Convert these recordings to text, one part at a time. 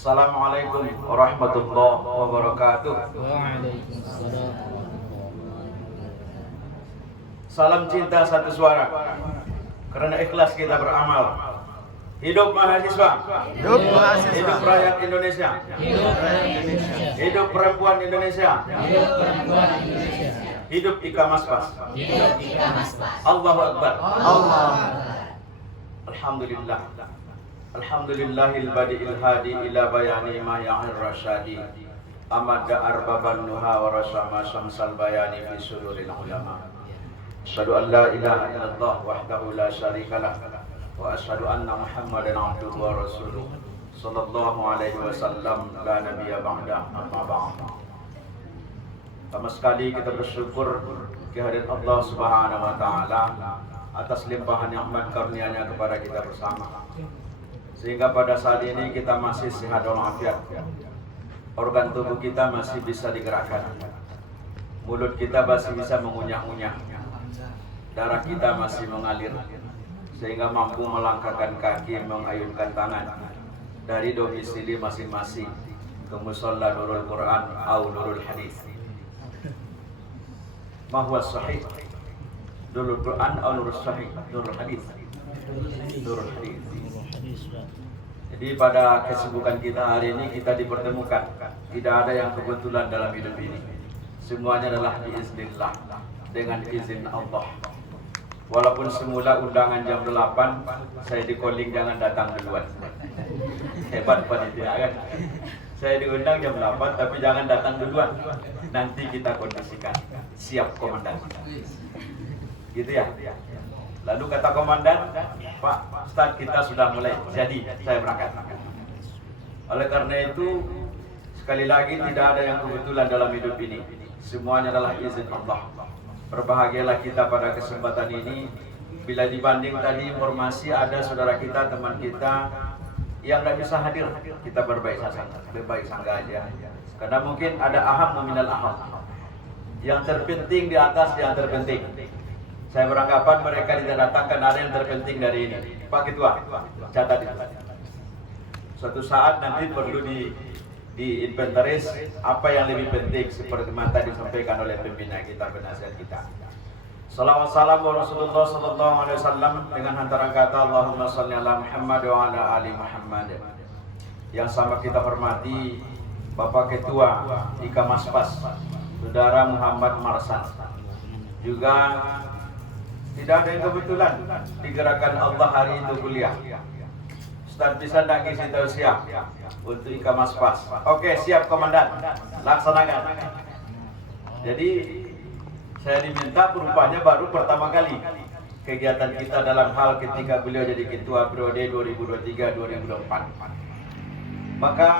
Assalamualaikum warahmatullahi wabarakatuh. Waalaikumsalam. Salam cinta satu suara. Karena ikhlas kita beramal. Hidup mahasiswa. Hidup mahasiswa. Hidup rakyat Indonesia. Hidup rakyat Indonesia. Hidup perempuan Indonesia. Hidup perempuan Indonesia. Hidup Ika Maspas. Hidup Ika Maspas. Allahu Akbar. Allah. Alhamdulillah. Alhamdulillahil badi'il hadi ila bayani ma ya'ir rasyadi. Amada arbaban nuha wa rasama syamsal bayani fi suduril ulama. Asyhadu an la ilaha illallah wahdahu la syarikalah wa asyhadu anna Muhammadan abduhu wa rasuluh sallallahu alaihi wasallam la nabiyya ba'da amma ba'd. Pertama sekali kita bersyukur kehadiran Allah Subhanahu wa taala atas limpahan nikmat karunia-Nya kepada kita bersama. Sehingga pada saat ini kita masih sehat walafiat. Organ tubuh kita masih bisa digerakkan. Mulut kita masih bisa mengunyah-unyah. Darah kita masih mengalir sehingga mampu melangkahkan kaki, mengayunkan tangan dari domisili masing-masing ke musalla Nurul Quran atau Nurul Hadis. Ma huwa sahih? Nurul Quran atau Nurul Sahih? Nurul Hadis. Nurul Hadis. Jadi pada kesibukan kita hari ini kita dipertemukan. Tidak ada yang kebetulan dalam hidup ini. Semuanya adalah biiznillah, dengan izin Allah. Walaupun semula undangan jam 8, saya di calling jangan datang duluan. Hebat panitia kan. Saya diundang jam 8 tapi jangan datang duluan. Nanti kita kondisikan. Siap komandan. Gitu ya. Lalu kata komandan, Pak Ustadz kita sudah mulai, jadi saya berangkat. Oleh karena itu, sekali lagi tidak ada yang kebetulan dalam hidup ini. Semuanya adalah izin Allah. Berbahagialah kita pada kesempatan ini. Bila dibanding tadi informasi ada saudara kita, teman kita yang tidak bisa hadir, kita berbaik sangka aja. Karena mungkin ada aham minal aham. Yang terpenting di atas yang terpenting. Saya beranggapan mereka tidak datang karena ada yang terpenting dari ini. Pak Ketua, catat itu. Suatu saat nanti perlu di inventaris apa yang lebih penting seperti mata disampaikan oleh pembina kita, penasihat kita. Salawat salam wa Rasulullah sallallahu alaihi wasallam dengan hantaran kata Allahumma shalli ala Muhammad wa ala ali Muhammad. Yang sama kita hormati Bapak Ketua Ika Maspas, Saudara Muhammad Marsan. Juga tidak ada yang kebetulan digerakkan Allah hari itu kuliah. Ustaz bisa tak isi tausiah untuk Ika Maspas. Oke, siap komandan. Laksanakan. Jadi saya diminta rupanya baru pertama kali kegiatan kita dalam hal ketika beliau jadi ketua periode 2023-2024. Maka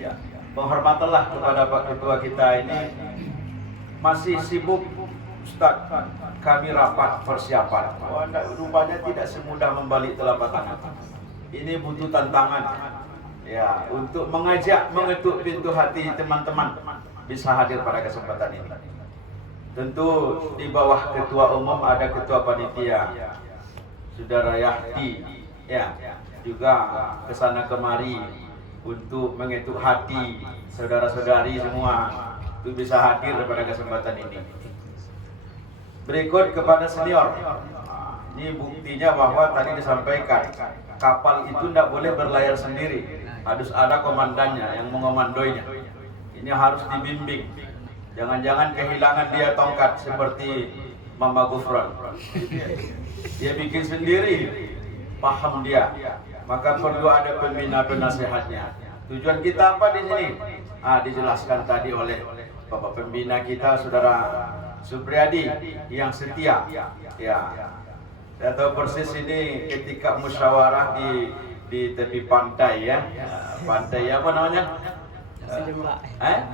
ya, menghormatilah kepada Pak Ketua kita ini masih sibuk Ustaz, kami rapat persiapan. Rupanya tidak semudah membalik telapak tangan. Ini butuh tantangan ya untuk mengajak, mengetuk pintu hati teman-teman bisa hadir pada kesempatan ini. Tentu di bawah ketua umum ada ketua panitia, Saudara Yahdi, ya juga kesana kemari untuk mengetuk hati saudara-saudari semua untuk bisa hadir pada kesempatan ini. Berikut kepada senior. Ini buktinya bahwa tadi disampaikan kapal itu tidak boleh berlayar sendiri, harus ada komandannya yang mengomandoinya. Ini harus dibimbing. Jangan-jangan kehilangan dia tongkat seperti Mama Gufron. Dia bikin sendiri, paham dia. Maka perlu ada pembina penasihatnya. Tujuan kita apa di sini? Dijelaskan tadi oleh Bapak pembina kita, Saudara Supriyadi yang setia. Ya, saya tahu persis ini ketika musyawarah di tepi pantai ya, pantai apa namanya?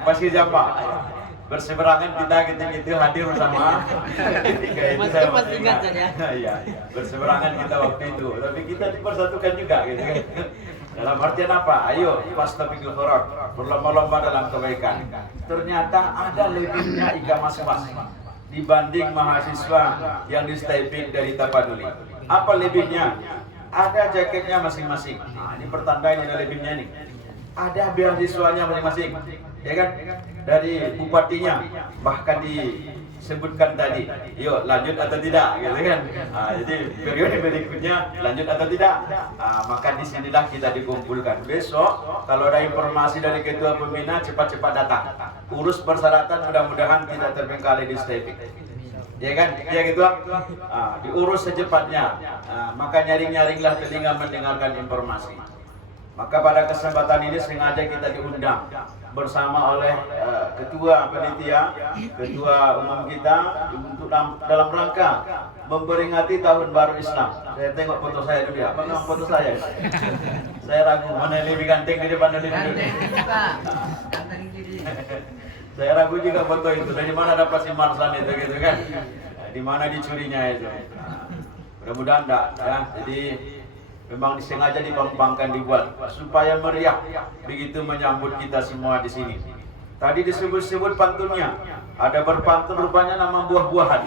Pasir Jamba. Berseberangan kita gitu hadir bersama. Ketika itu saya masih ingat saja. Iya, berseberangan kita waktu itu. Tapi kita dipersatukan juga gitu kan. Dalam artian apa? Ayo fastabiqul khairat, berlomba-lomba dalam kebaikan. Ternyata ada lebihnya Ika Maspas dibanding mahasiswa yang di Taipei dari Tapaduli. Apa lebihnya? Ada jaketnya masing-masing. Nah, ini pertanda ini ada lebihnya nih. ada beasiswanya masing-masing, ya kan? Dari bupatinya bahkan disebutkan tadi, yuk lanjut atau tidak, gitu kan? Jadi periode berikutnya lanjut atau tidak, maka disinilah kita dikumpulkan. Besok kalau ada informasi dari ketua pembina cepat-cepat datang, urus persyaratan, mudah-mudahan tidak terbengkalai di STP. Ya kan, ya gitu, diurus secepatnya. Maka nyaring-nyaringlah telinga mendengarkan informasi. Maka pada kesempatan ini sengaja kita diundang bersama oleh ketua panitia, ketua umum kita untuk dalam rangka memperingati tahun baru Islam. Saya tengok foto saya dulu ya. Apa nama foto saya? Saya ragu mana yang lebih ganteng di depan dari dulu. Saya ragu juga foto itu, dari mana dapat si Marsan itu gitu kan? Di mana dicurinya itu? Mudah-mudahan enggak ya. Jadi memang disengaja dipangpangkan dibuat supaya meriah begitu menyambut kita semua di sini. Tadi disebut-sebut pantunnya, ada berpantun rupanya nama buah-buahan.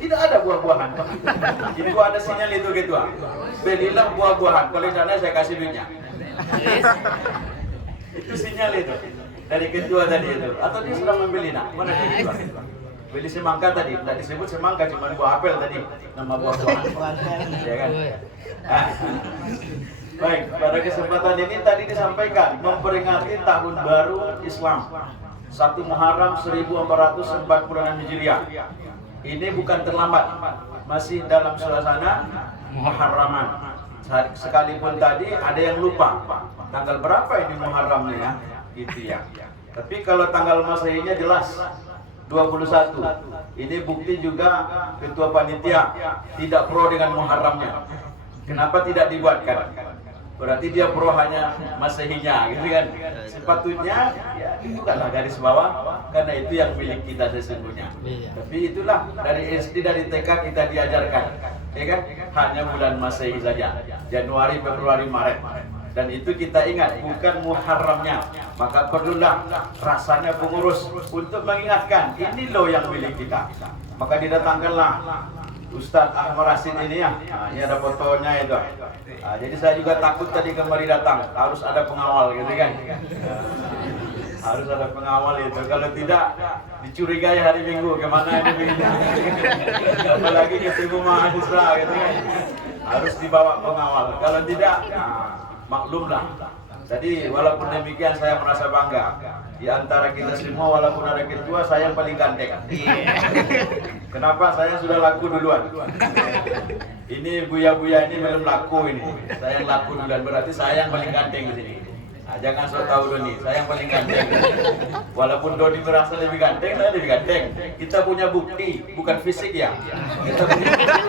Tidak ada buah-buahan. Itu ada sinyal itu gitu. Belilah buah-buahan. Kalau tidak ada saya kasih duitnya. Itu sinyal itu. Dari ketua tadi itu, atau dia sedang membeli nak? Mana dia ketua? Beli semangka tadi, tidak disebut semangka, cuma buah apel tadi, nama buah-buahan, ya kan? Baik, pada kesempatan ini tadi disampaikan memperingati tahun baru Islam 1 Muharram 1446 Hijriah. Ini bukan terlambat, masih dalam suasana Muharraman. Sekalipun tadi ada yang lupa tanggal berapa ini Muharramnya ya. Gitu ya. Tapi kalau tanggal Masehinya jelas 21. Ini bukti juga ketua panitia tidak pro dengan Muharramnya. Kenapa tidak dibuatkan? Berarti dia pro hanya Masehinya, gitu kan? Sepatutnya ya bukanlah garis bawah, karena itu yang milik kita sesungguhnya. Tapi itulah dari SD, dari TK kita diajarkan, ya kan? Hanya bulan Masehi saja, Januari, Februari, Maret. Dan itu kita ingat, bukan Muharramnya. Maka perlulah rasanya pengurus untuk mengingatkan, ini loh yang milik kita. Maka didatangkanlah Ustadz Ahmad Rashid ini ya. Ini ada fotonya itu. Jadi saya juga takut tadi kembali datang, harus ada pengawal gitu kan. Harus ada pengawal itu. Kalau tidak dicurigai hari Minggu kemana ini begitu. Apalagi ketemu mahasiswa gitu kan. Harus dibawa pengawal. Kalau tidak, maklumlah. Jadi walaupun demikian saya merasa bangga. Di antara kita semua walaupun ada ketua, saya yang paling ganteng. Kenapa? Saya sudah laku duluan. Ini buya-buya ini belum laku ini. Saya yang laku duluan, berarti saya yang paling ganteng di sini. Nah, jangan sok tahu Doni, saya yang paling ganteng. Walaupun Doni merasa lebih ganteng, saya lebih ganteng. Kita punya bukti, bukan fisik ya. Kita punya bukti,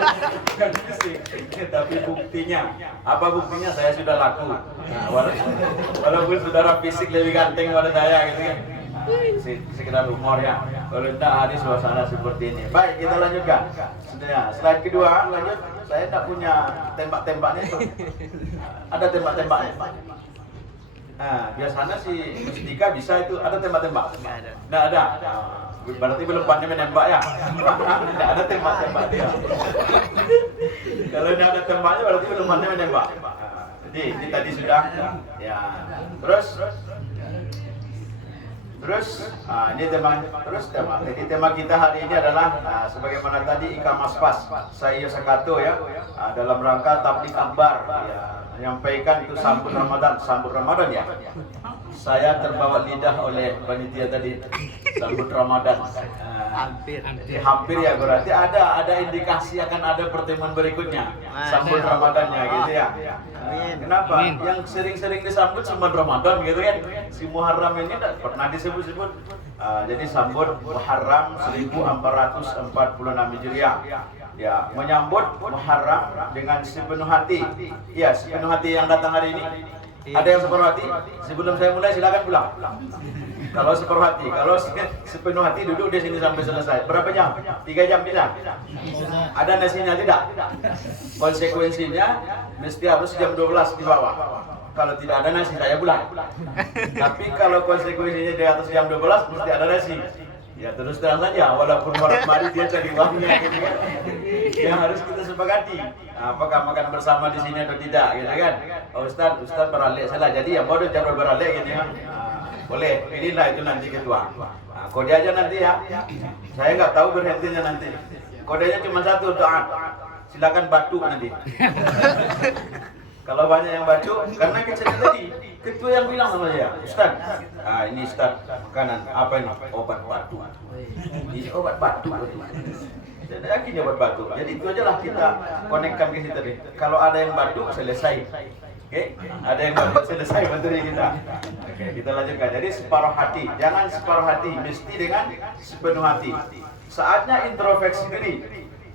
bukan fisik, tapi buktinya. Apa buktinya? Saya sudah laku. Nah, walaupun saudara fisik lebih ganteng pada saya, gitu kan. Sekedar humor ya. Kalau tidak hari suasana seperti ini. Baik, kita lanjutkan. Sudah. Slide kedua, lanjut. Saya tak punya tembak-tembaknya itu. Ada tembak-tembaknya. Nah, biasanya si Mustika bisa itu, ada tembak-tembak? Nggak ada. Berarti belum pandai menembak ya? Nggak ada tembak-tembak dia. Kalau nggak ada tembaknya berarti belum pandai menembak. Jadi ini tadi sudah ya. Terus ini tema Jadi tema kita hari ini adalah sebagaimana tadi Ika Maspas saya Sakato ya, dalam rangka tablik akbar ya, menyampaikan itu sambut Ramadan ya. Saya terbawa lidah oleh panitia tadi sambut Ramadan. Hampir ya, berarti ada indikasi akan ada pertemuan berikutnya sambut Ramadannya gitu ya. Kenapa? Yang sering-sering disambut sambut Ramadan gitu kan. Si Muharram ini tidak pernah disebut-sebut. Jadi sambut Muharram 1446 Hijriah. Ya, menyambut Muharram dengan sepenuh hati. Ya, sepenuh hati yang datang hari ini. Ada yang sepenuh hati? Sebelum saya mulai silakan pulang. Kalau sepenuh hati, kalau sepenuh hati duduk di sini sampai selesai. Berapa jam? 3 jam bisa? Ada nasinya tidak? Konsekuensinya mesti harus jam 12 di bawah. Kalau tidak ada nasi saya pulang. Tapi kalau konsekuensinya di atas jam 12 mesti ada nasi. Ya terus terang saja, walaupun mari dia cari uangnya gitu kan. Yang harus kita sepakati. apakah makan bersama di sini atau tidak, gitu kan? Oh, Ustaz beralih salah. Jadi yang bodoh jangan beralih, gitu kan? Boleh, pilihlah itu nanti ketua. Kode aja nanti ya. Saya nggak tahu berhentinya nanti. Kodenya cuma satu, doa. Silakan batu nanti. Kalau banyak yang batu, karena kecil tadi ketua yang bilang sama saya, Ustaz, ini Ustaz makanan apa ini? Obat batu. Ini obat batu. Saya yakin obat batu. Jadi itu aja lah kita konekkan ke situ tadi. Kalau ada yang batu selesai. Oke, ada yang batu selesai materi kita. Oke, kita lanjutkan. Jadi separuh hati, jangan separuh hati, mesti dengan sepenuh hati. Saatnya introspeksi diri.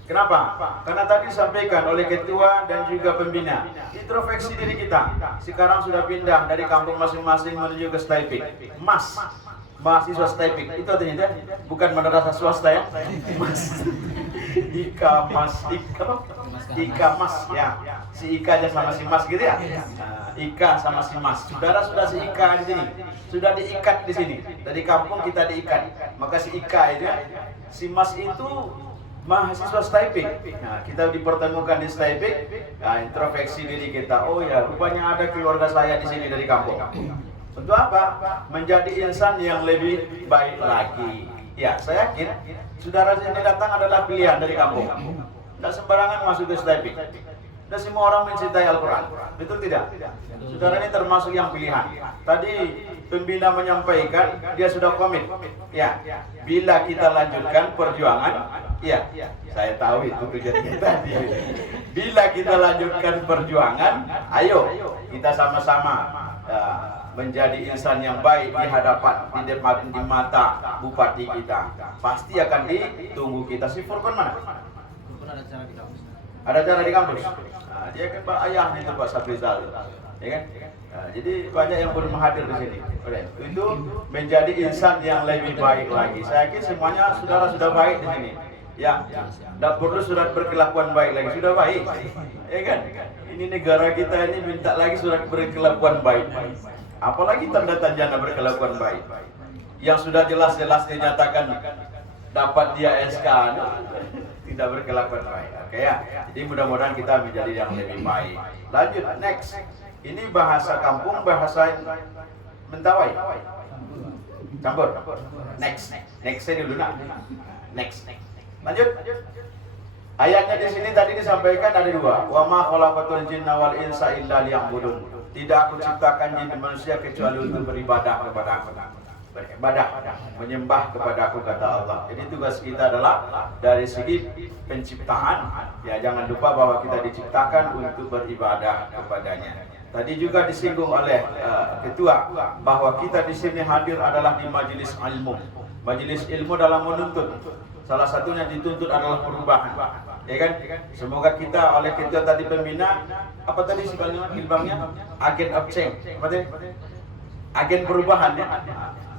Kenapa? Karena tadi disampaikan oleh ketua dan juga pembina, introspeksi diri kita. Sekarang sudah pindah dari kampung masing-masing menuju ke Staipik. Mahasiswa Staipik. Itu artinya bukan madrasah swasta ya. Mas. Ika Mas ya. Si Ika aja sama si Mas gitu ya. Ika sama si Mas. Saudara sudah si Ika di sini. Sudah diikat di sini. Dari kampung kita diikat. Maka si Ika itu si Mas itu mahasiswa Staipik. Nah, kita dipertemukan di Staipik. Nah, introspeksi diri kita. Oh ya, rupanya ada keluarga saya di sini dari kampung. Untuk apa? Menjadi insan yang lebih baik lagi. Ya, saya yakin saudara sini datang adalah pilihan dari kampung. Tidak sembarangan masuk ke Staipik. Dan semua orang mencintai Al-Quran. Betul tidak? Saudara ini termasuk yang pilihan. Tadi pembina menyampaikan dia sudah komit. Ya, bila kita lanjutkan perjuangan, ya, saya tahu itu tujuan kita. Bila kita lanjutkan perjuangan, ayo kita sama-sama menjadi insan yang baik di hadapan, di mata bupati kita. Pasti akan ditunggu kita. Si Furqan mana? Ada acara di kampus. Ada acara di kampus. Nah, dia kan Pak ayahnya itu Pak Sabrizal, ya kan? Nah, jadi banyak yang belum hadir di sini. Itu menjadi insan yang lebih baik lagi. Saya yakin semuanya saudara sudah baik di sini. Ya, tidak perlu surat berkelakuan baik lagi, sudah baik, ya kan? Ini negara kita ini minta lagi surat berkelakuan baik. Apalagi tanda tanjana berkelakuan baik. Yang sudah jelas-jelas dinyatakan dapat dia SK, tidak berkelakuan baik. Oke ya. Jadi mudah-mudahan kita menjadi yang lebih baik. Lanjut, next. Ini bahasa kampung, bahasa Mentawai. Campur. Next. Next saya dulu nak. Next. Lanjut. Ayatnya di sini tadi disampaikan ada dua. Wa ma khalaqatul jinna wal insa illa liya'budun. Tidak aku ciptakan jin dan manusia kecuali untuk beribadah kepada aku. Beribadah, menyembah kepada aku, kata Allah. Jadi tugas kita adalah dari segi penciptaan, ya jangan lupa bahwa kita diciptakan untuk beribadah kepadanya. Tadi juga disinggung oleh ketua bahwa kita di sini hadir adalah di majelis ilmu. Majelis ilmu dalam menuntut. Salah satunya dituntut adalah perubahan. Ya kan? Semoga kita oleh ketua tadi pembina, apa tadi silbangnya? Agen of change. Apa tadi? Agen perubahan ya.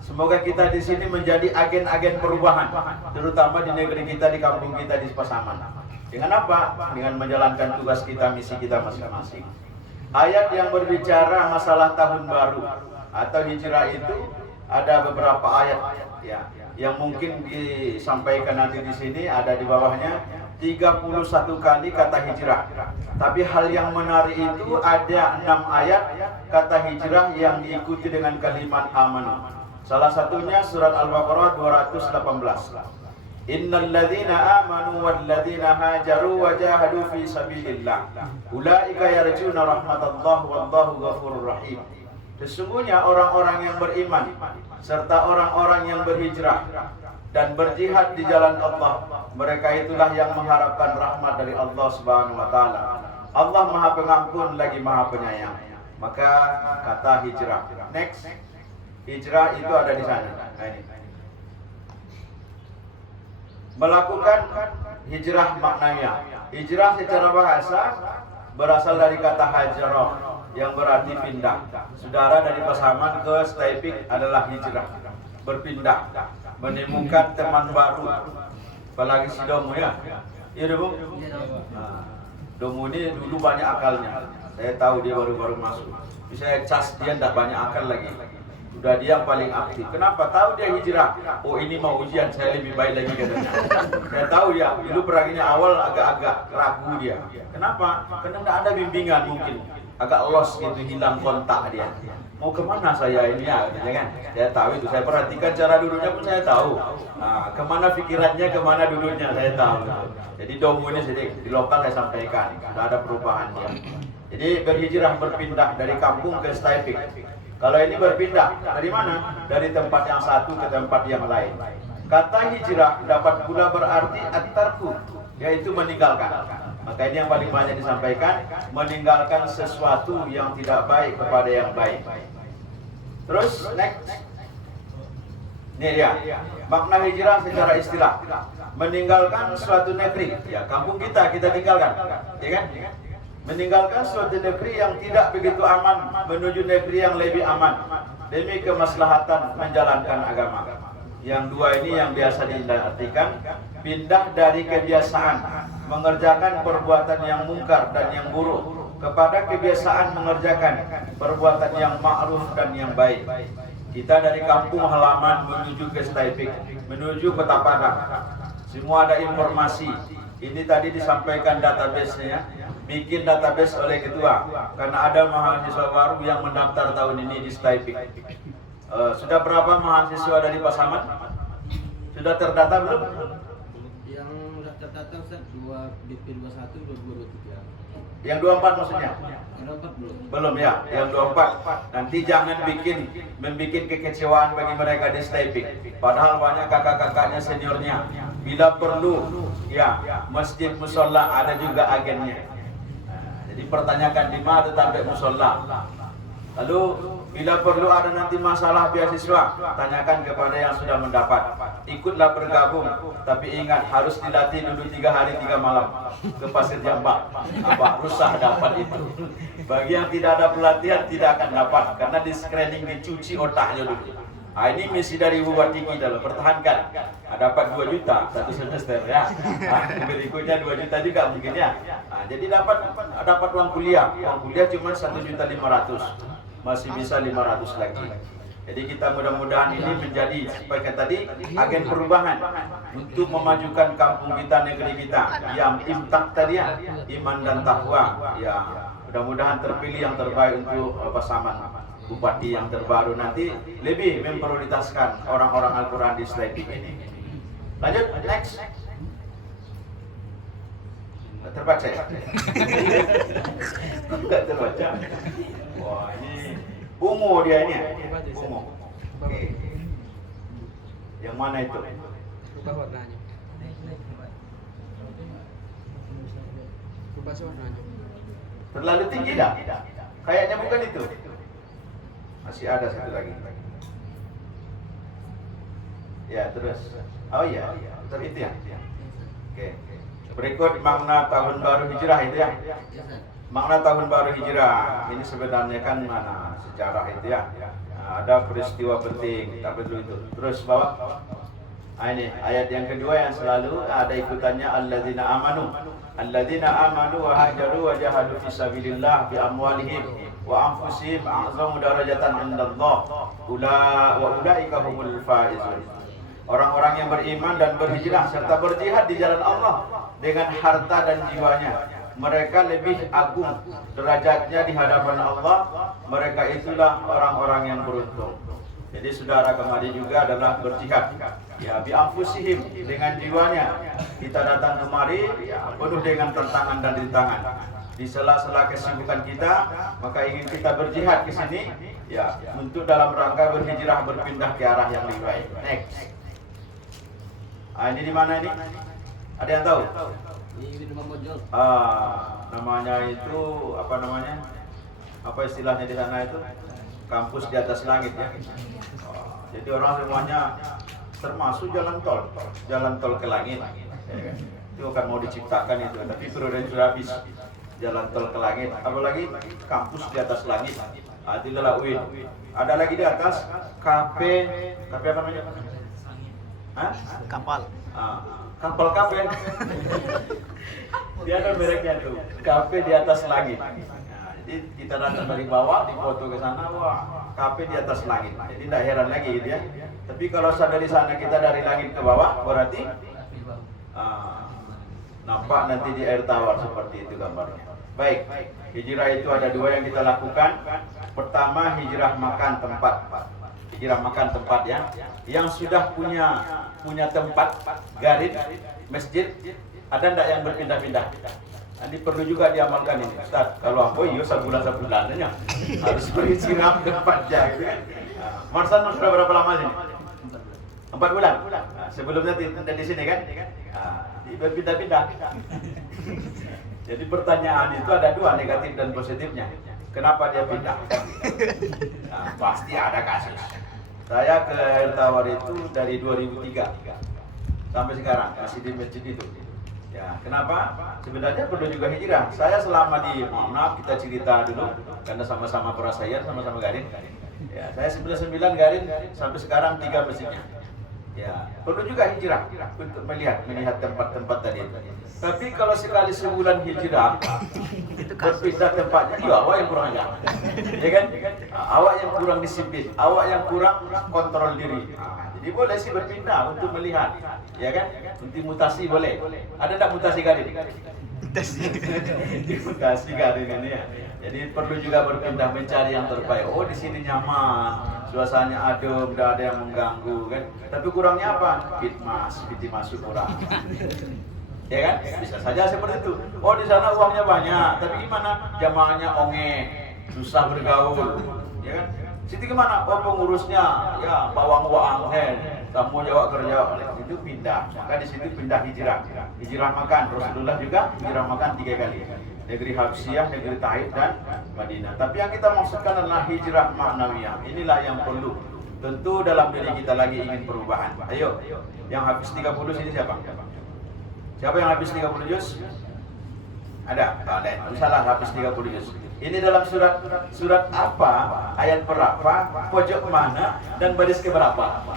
Semoga kita di sini menjadi agen-agen perubahan, terutama di negeri kita, di kampung kita, di Pasaman. Dengan apa? Dengan menjalankan tugas kita, misi kita masing-masing. Ayat yang berbicara masalah tahun baru atau hijrah itu ada beberapa ayat ya, yang mungkin disampaikan nanti di sini, ada di bawahnya 31 kali kata hijrah. Tapi hal yang menarik itu ada 6 ayat kata hijrah yang diikuti dengan kalimat amanu. Salah satunya surat Al-Baqarah 218. Innal ladzina amanu wal ladzina hajaru wa jahadu fi sabilillah ulaika yarjuna rahmatallahi wallahu ghafurur rahim. Sesungguhnya orang-orang yang beriman serta orang-orang yang berhijrah dan berjihad di jalan Allah, mereka itulah yang mengharapkan rahmat dari Allah Subhanahu wa taala. Allah Maha Pengampun lagi Maha Penyayang. Maka kata hijrah. Next. Hijrah itu ada di sana. Nah, ini. Melakukan hijrah maknanya. Hijrah secara bahasa berasal dari kata hajrah yang berarti pindah. Saudara dari Pasaman ke Staipik adalah hijrah, berpindah, menemukan teman baru. Apalagi si Domo ya. Iya Domo. Nah, Domo ini dulu banyak akalnya. Saya tahu dia baru-baru masuk. Bisa cas dia tidak banyak akal lagi. Sudah dia yang paling aktif. Kenapa? Tahu dia hijrah. Oh ini mau ujian, saya lebih baik lagi katanya. Saya tahu dia, dulu peraginya awal agak-agak ragu dia. Kenapa? Karena tidak ada bimbingan mungkin. Agak lost gitu, hilang kontak dia. Mau kemana saya ini ya, kan? Saya tahu itu, saya perhatikan cara duduknya pun saya tahu. Nah, kemana pikirannya, kemana duduknya saya tahu. Jadi Dongu ini sedikit di lokal saya sampaikan, sudah ada perubahan dia. Jadi berhijrah berpindah dari kampung ke Staipik. Kalau ini berpindah dari mana? Dari tempat yang satu ke tempat yang lain. Kata hijrah dapat pula berarti at-tarku, yaitu meninggalkan. Maka ini yang paling banyak disampaikan, meninggalkan sesuatu yang tidak baik kepada yang baik. Terus next. Ini dia. Makna hijrah secara istilah, meninggalkan suatu negeri. Ya, kampung kita tinggalkan. Ya kan? Meninggalkan suatu negeri yang tidak begitu aman menuju negeri yang lebih aman demi kemaslahatan menjalankan agama. Yang dua ini yang biasa diartikan pindah dari kebiasaan mengerjakan perbuatan yang mungkar dan yang buruk kepada kebiasaan mengerjakan perbuatan yang ma'ruf dan yang baik. Kita dari kampung halaman menuju ke Staipik, menuju Kota Padang. Semua ada informasi. Ini tadi disampaikan database-nya, bikin database oleh ketua, karena ada mahasiswa baru yang mendaftar tahun ini di Staipik. Sudah berapa mahasiswa dari Pasaman? Sudah terdata belum? Yang udah terdata Ustaz, 2 BP 21, 22, 23. Yang 24 maksudnya? Yang 24 belum? Belum ya, yang 24. Nanti jangan membuat kekecewaan bagi mereka di Staipik. Padahal banyak kakak-kakaknya seniornya. Bila perlu, ya masjid musola ada juga agennya. Jadi pertanyakan di mana sampai musola. Lalu bila perlu ada nanti masalah beasiswa, tanyakan kepada yang sudah mendapat. Ikutlah bergabung, tapi ingat harus dilatih dulu 3 hari 3 malam ke Pasir Jambak. Apa rusah dapat itu. Bagi yang tidak ada pelatihan tidak akan dapat karena di screening dicuci otaknya dulu. Nah, ini misi dari Bupati kita loh, pertahankan. Dapat 2 juta satu semester ya. Berikutnya 2 juta juga mungkin ya. Jadi dapat uang kuliah. Uang kuliah cuma 1.500.000. Masih bisa 500 lagi. Jadi kita mudah-mudahan ini menjadi seperti tadi agen perubahan untuk memajukan kampung kita, negeri kita. Yang imtak tadi ya, iman dan takwa. Ya, mudah-mudahan terpilih yang terbaik untuk Pasaman. Bupati yang terbaru nanti lebih memprioritaskan orang-orang Al-Quran di Staipik ini. Lanjut, next. Terbaca ya? Tidak terbaca. Wah, ini ungu dia ini ya? Ungu. Oke. Yang mana itu? Rubah warnanya. Rubah warnanya. Terlalu tinggi dah? Kayaknya bukan itu. Masih ada satu lagi. Ya, terus. Oh iya, terus itu ya. Oke. Berikut makna tahun baru hijrah itu ya. Makna tahun baru hijrah ini sebenarnya kan mana sejarah itu ya. Nah, ada peristiwa penting, tapi dulu itu. Terus bawa. Nah, ini ayat yang kedua yang selalu ada ikutannya alladzina amanu wa hajaru wa jahadu fi sabilillah bi amwalihim wa anfusihim a'zamu darajatan indallah ulaika humul faizun. Orang-orang yang beriman dan berhijrah serta berjihad di jalan Allah dengan harta dan jiwanya, mereka lebih agung derajatnya di hadapan Allah. Mereka itulah orang-orang yang beruntung. Jadi saudara kemari juga adalah berjihad. Ya, bi anfusihim dengan jiwanya. Kita datang kemari ya, penuh dengan tantangan dan rintangan. Di sela-sela kesibukan kita, maka ingin kita berjihad ke sini ya untuk dalam rangka berhijrah berpindah ke arah yang lebih baik. Next. Ini di mana ini? Ada yang tahu? Di rumah Mojol. Namanya itu apa namanya? Apa istilahnya di sana itu? Kampus di atas langit ya. Jadi orang semuanya termasuk jalan tol ke langit. Itu akan mau diciptakan itu, tapi periode sudah habis. Jalan tol ke langit, apalagi kampus di atas langit. Itu adalah UIN. Ada lagi di atas KP apa namanya? Hah? Kapal. Kapal kafe. Dia ada mereknya tuh. Kafe di atas langit. Nah, Jadi kita datang dari bawah, dipoto ke sana, wah, kafe di atas langit. Jadi tidak heran lagi gitu ya. Tapi kalau dari sana kita dari langit ke bawah, berarti nampak nanti di air tawar seperti itu gambarnya. Baik, hijrah itu ada dua yang kita lakukan. Pertama, hijrah makan tempat. Hijrah makan tempat ya. Yang sudah punya tempat garin masjid, ada ndak yang berpindah-pindah? Nanti perlu juga diamalkan ini, Ustaz. Kalau aku iya sebulan-sebulannya harus beristirahat tempatnya gitu kan. Marsan sudah berapa lama sini? 4 bulan. Sebelumnya tidak di sini kan? Berpindah-pindah. Jadi pertanyaan itu ada dua, negatif dan positifnya. Kenapa dia pindah? Pasti ada kasus. Saya ke Air Tawar itu dari 2003 sampai sekarang masih di masjid itu. Ya, kenapa? Sebenarnya perlu juga hijrah. Saya selama mohon maaf kita cerita dulu karena sama-sama perasaan, sama-sama garin. Ya, saya 99 garin sampai sekarang 3 masjidnya. Ya, perlu juga hijrah untuk melihat tempat-tempat tadi. Tapi kalau sekali sebulan hijrah, berpindah tempatnya, ya awak yang kurang ajar, ya kan? Awak yang kurang disiplin, awak yang kurang kontrol diri. Jadi boleh sih berpindah untuk melihat, ya kan? Untuk mutasi boleh. Ada tak mutasi garin? Mutasi garin ini ya. Jadi perlu juga berpindah mencari yang terbaik. Oh di sini nyaman, suasananya adem, tidak ada yang mengganggu kan. Tapi kurangnya apa? Piti masuk kurang. Ya kan? Bisa saja seperti itu. Oh di sana uangnya banyak, tapi gimana? Jamaahnya onge, susah bergaul. Ya kan? Situ gimana? Oh pengurusnya ya bawang kamu jawab kerja itu pindah. Maka di situ pindah hijrah. Hijrah makan. Rasulullah juga hijrah makan 3 kali. Negeri Habsyah, negeri Taif dan Madinah. Tapi yang kita maksudkan adalah hijrah maknawiyah. Inilah yang perlu. Tentu dalam diri kita lagi ingin perubahan. Ayo, yang habis 30 sini siapa? Siapa yang habis 30 juz? Ada? Ada. Salah habis 30 juz. Ini dalam surat apa? Ayat berapa? Pojok mana? Dan baris keberapa?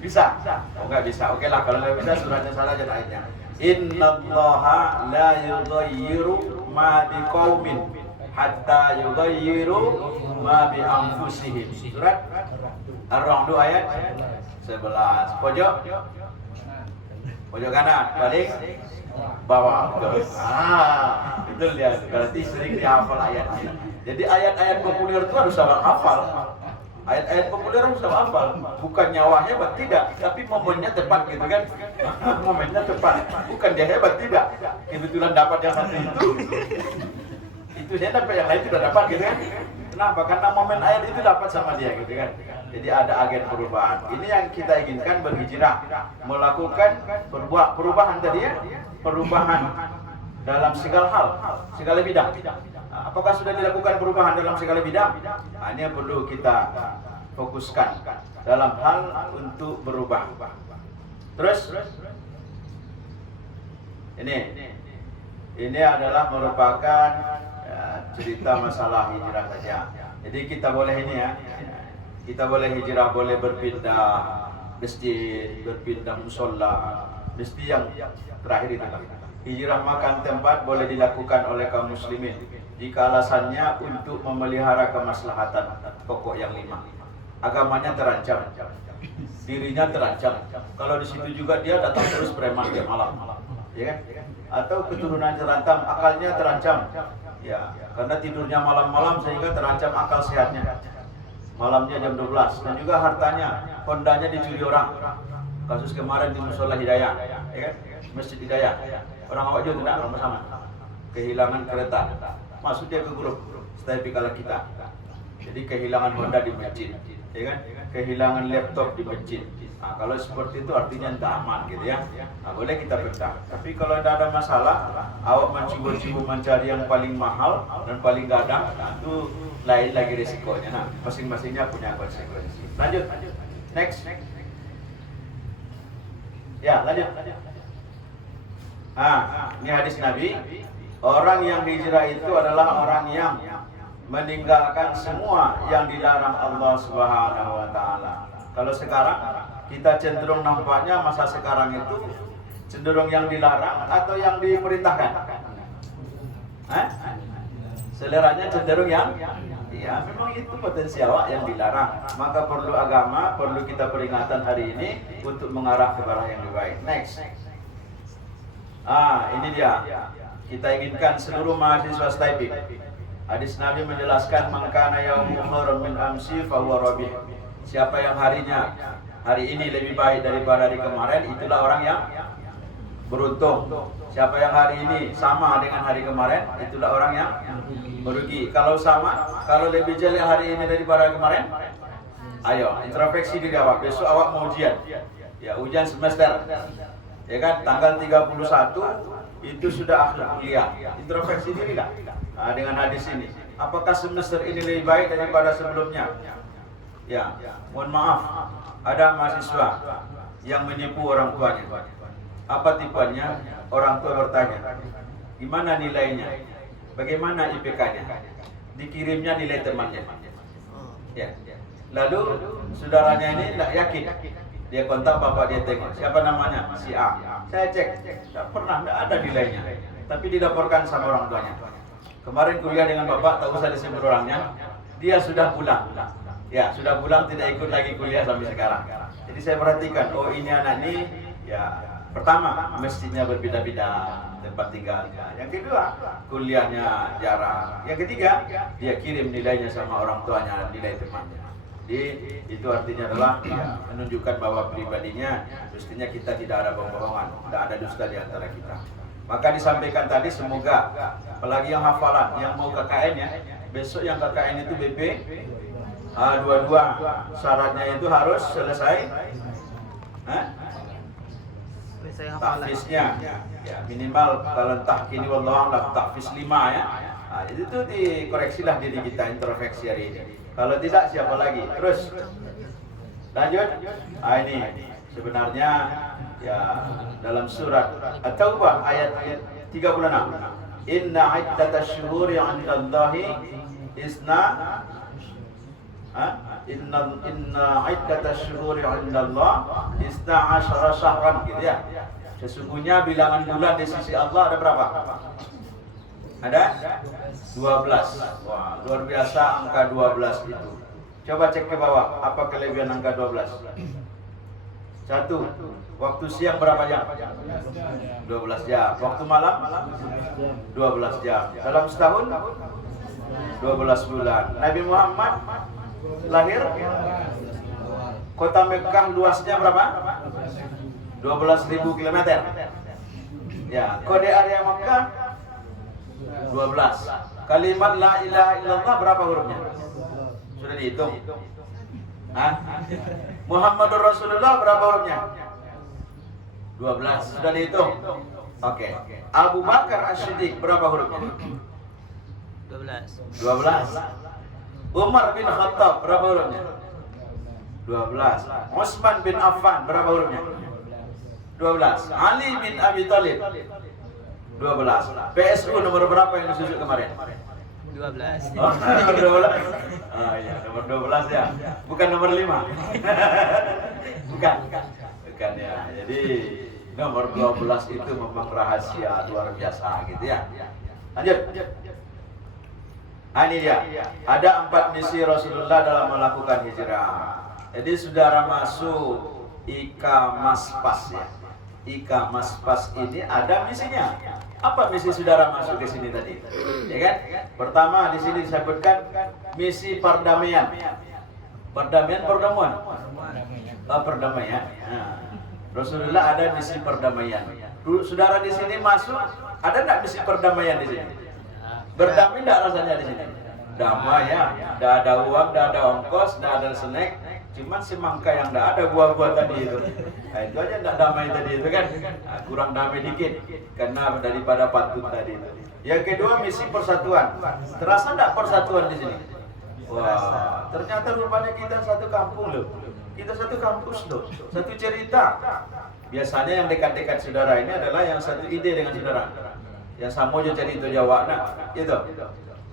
Bisa? Oh enggak bisa. Oke lah, kalau nggak bisa suratnya salah aja ayatnya. Innallaha la yughayyiru ma biqaumin hatta yughayyiru ma bi anfusihim. Surat Ar-Ra'd ayat 11. Pojok kanan, balik bawah. Itu dia. Berarti sering dihafal ayatnya. Jadi ayat-ayat populer itu harus sama hafal. Ayat-ayat populer harus sama hafal. Bukan nyawanya hebat, tidak, tapi momennya tepat gitu kan. Momennya tepat. Bukan dia hebat, tidak. Kebetulan dapat yang satu itu saya dapat, yang lain tidak dapat gitu kan. Kenapa? Karena momen ayat itu dapat sama dia gitu kan. Jadi ada agen perubahan. Ini yang kita inginkan, berhijrah, melakukan perubahan tadi ya, perubahan dalam segala hal, segala bidang. Apakah sudah dilakukan perubahan dalam segala bidang? Ini yang perlu kita fokuskan dalam hal untuk berubah. Terus ini adalah merupakan cerita masalah hijrah saja. Jadi kita boleh ini ya, kita boleh hijrah, boleh berpindah masjid, berpindah musola. Mesti yang terakhir itu kan. Hijrah makan tempat boleh dilakukan oleh kaum muslimin jika alasannya untuk memelihara kemaslahatan pokok yang 5. Agamanya terancam, dirinya terancam. Kalau di situ juga dia datang terus preman tiap malam, ya kan? Atau keturunan terancam, akalnya terancam. Ya, karena tidurnya malam-malam sehingga terancam akal sehatnya. Malamnya jam 12 dan juga hartanya, Hondanya dicuri orang. Kasus kemarin di Musola Hidayah, ya kan? Masjid Hidayah. Orang awak juga tidak sama-sama. Kehilangan kereta. Masuk dia ke grup Stay Kala kita. Jadi kehilangan Honda di masjid, ya kan? Kehilangan laptop di masjid. Nah, kalau seperti itu artinya tidak aman gitu ya. Nah, boleh kita pecah. Tapi kalau tidak ada masalah, awak mencibu-cibu mencari yang paling mahal dan paling gadang, itu lain lagi risikonya. Nah, masing-masingnya punya konsekuensi. Lanjut. Next. Ya, lanjut. Ini hadis Nabi. Orang yang hijrah itu adalah orang yang meninggalkan semua yang dilarang Allah Subhanahu wa taala. Kalau sekarang kita cenderung nampaknya masa sekarang itu cenderung yang dilarang atau yang diperintahkan? Seleranya cenderung yang ya memang itu potensi awak yang dilarang. Maka perlu agama, perlu kita peringatan hari ini untuk mengarah ke arah yang lebih baik. Next. Ini dia. Kita inginkan seluruh mahasiswa STIPIK. Hadis Nabi menjelaskan mangkana yaumu khairan min amsi fa huwa rabih. Siapa yang hari ini lebih baik daripada hari kemarin, itulah orang yang beruntung. Siapa yang hari ini sama dengan hari kemarin, itulah orang yang merugi. Kalau sama, kalau lebih jelek hari ini daripada kemarin, ayo introspeksi diri awak. Besok awak mau ujian, ya ujian semester, ya kan? Tanggal 31 itu sudah akhir kuliah. Introspeksi diri lah. Dengan hadis ini, apakah semester ini lebih baik daripada sebelumnya? Ya, mohon maaf, ada mahasiswa yang menipu orang tuanya. Apa tipuannya? Orang tua bertanya, gimana nilainya? Bagaimana IPK-nya? Dikirimnya nilai temannya. Ya. Lalu saudaranya ini tidak yakin. Dia kontak bapak, dia tengok, siapa namanya? Si A. Saya cek, tidak pernah, tidak ada nilainya. Tapi dilaporkan sama orang tuanya. Kemarin kuliah dengan bapak, tak usah disebut orangnya. Dia sudah pulang. Ya, sudah pulang, tidak ikut lagi kuliah sampai sekarang. Jadi saya perhatikan, oh ini anak ini, ya pertama masjidnya berbeda-beda tempat tinggalnya. Yang kedua, kuliahnya jarang. Yang ketiga, dia kirim nilainya sama orang tuanya, nilai temannya. Jadi itu artinya adalah ya, menunjukkan bahwa pribadinya mestinya kita tidak ada bohongan, tidak ada dusta di antara kita. Maka disampaikan tadi, semoga apalagi yang hafalan, yang mau KKN ya, besok yang KKN itu BP dua-dua syaratnya itu harus selesai tahfiznya, ya minimal kalau tahkini wallahu a'lam tahfiz 5 ya. Itu dikoreksilah diri kita, introspeksi hari ini. Kalau tidak siapa lagi? Terus lanjut. Ini sebenarnya ya dalam surat At-Taubah ayat 36. Inna iddatash syuhuri 'indallahi isna Inna iddatash syuhuri 'indallah isna 'asyara syahran, gitu ya. Sesungguhnya bilangan bulan di sisi Allah ada berapa? Ada 12. Wah, luar biasa angka 12 itu. Coba cek ke bawah, apa kelebihan angka 12? Satu, waktu siang berapa jam? 12 jam. Waktu malam 12 jam. Dalam setahun 12 bulan. Nabi Muhammad lahir, kota Mekah luasnya berapa? 12.000 km. Ya, kode area Mekah 12. Kalimat la ilaha illallah berapa hurufnya? Sudah dihitung? Muhammadur Rasulullah berapa hurufnya? 12. Sudah dihitung? Oke. Abu Bakar As-Siddiq berapa hurufnya? 12. Umar bin Khattab berapa hurufnya? 12. Utsman bin Affan berapa hurufnya? 12. Ali bin Abi Thalib 12. PSU nomor berapa yang disusun kemarin? 12. Oh, nomor 12. Iya, nomor 12 ya. Bukan nomor 5. Bukan ya. Jadi nomor 12 itu memang rahasia luar biasa gitu ya. Lanjut. Ini dia. Ada 4 misi Rasulullah dalam melakukan hijrah. Jadi saudara masuk Ika Maspas ya. Ika Maspas ini ada misinya. Apa misi saudara masuk ke sini tadi? Ya kan? Pertama di sini disebutkan misi perdamaian. Pertemuan. Perdamaian. Nah, Rasulullah ada misi perdamaian. Saudara di sini masuk, ada enggak misi perdamaian di sini? Berdamai enggak rasanya di sini? Damai ya. Enggak ada uang, enggak ada ongkos, enggak ada snack. Cuman semangka yang enggak ada buah-buah tadi itu. Nah, itu aja enggak damai tadi itu kan. Nah, kurang damai dikit karena daripada patut tadi itu. Yang kedua misi persatuan. Terasa enggak persatuan di sini? Wah, ternyata rupanya kita satu kampung loh. Kita satu kampus loh. Satu cerita. Biasanya yang dekat-dekat saudara ini adalah yang satu ide dengan saudara. Yang sama aja cerita Jawa nah, gitu.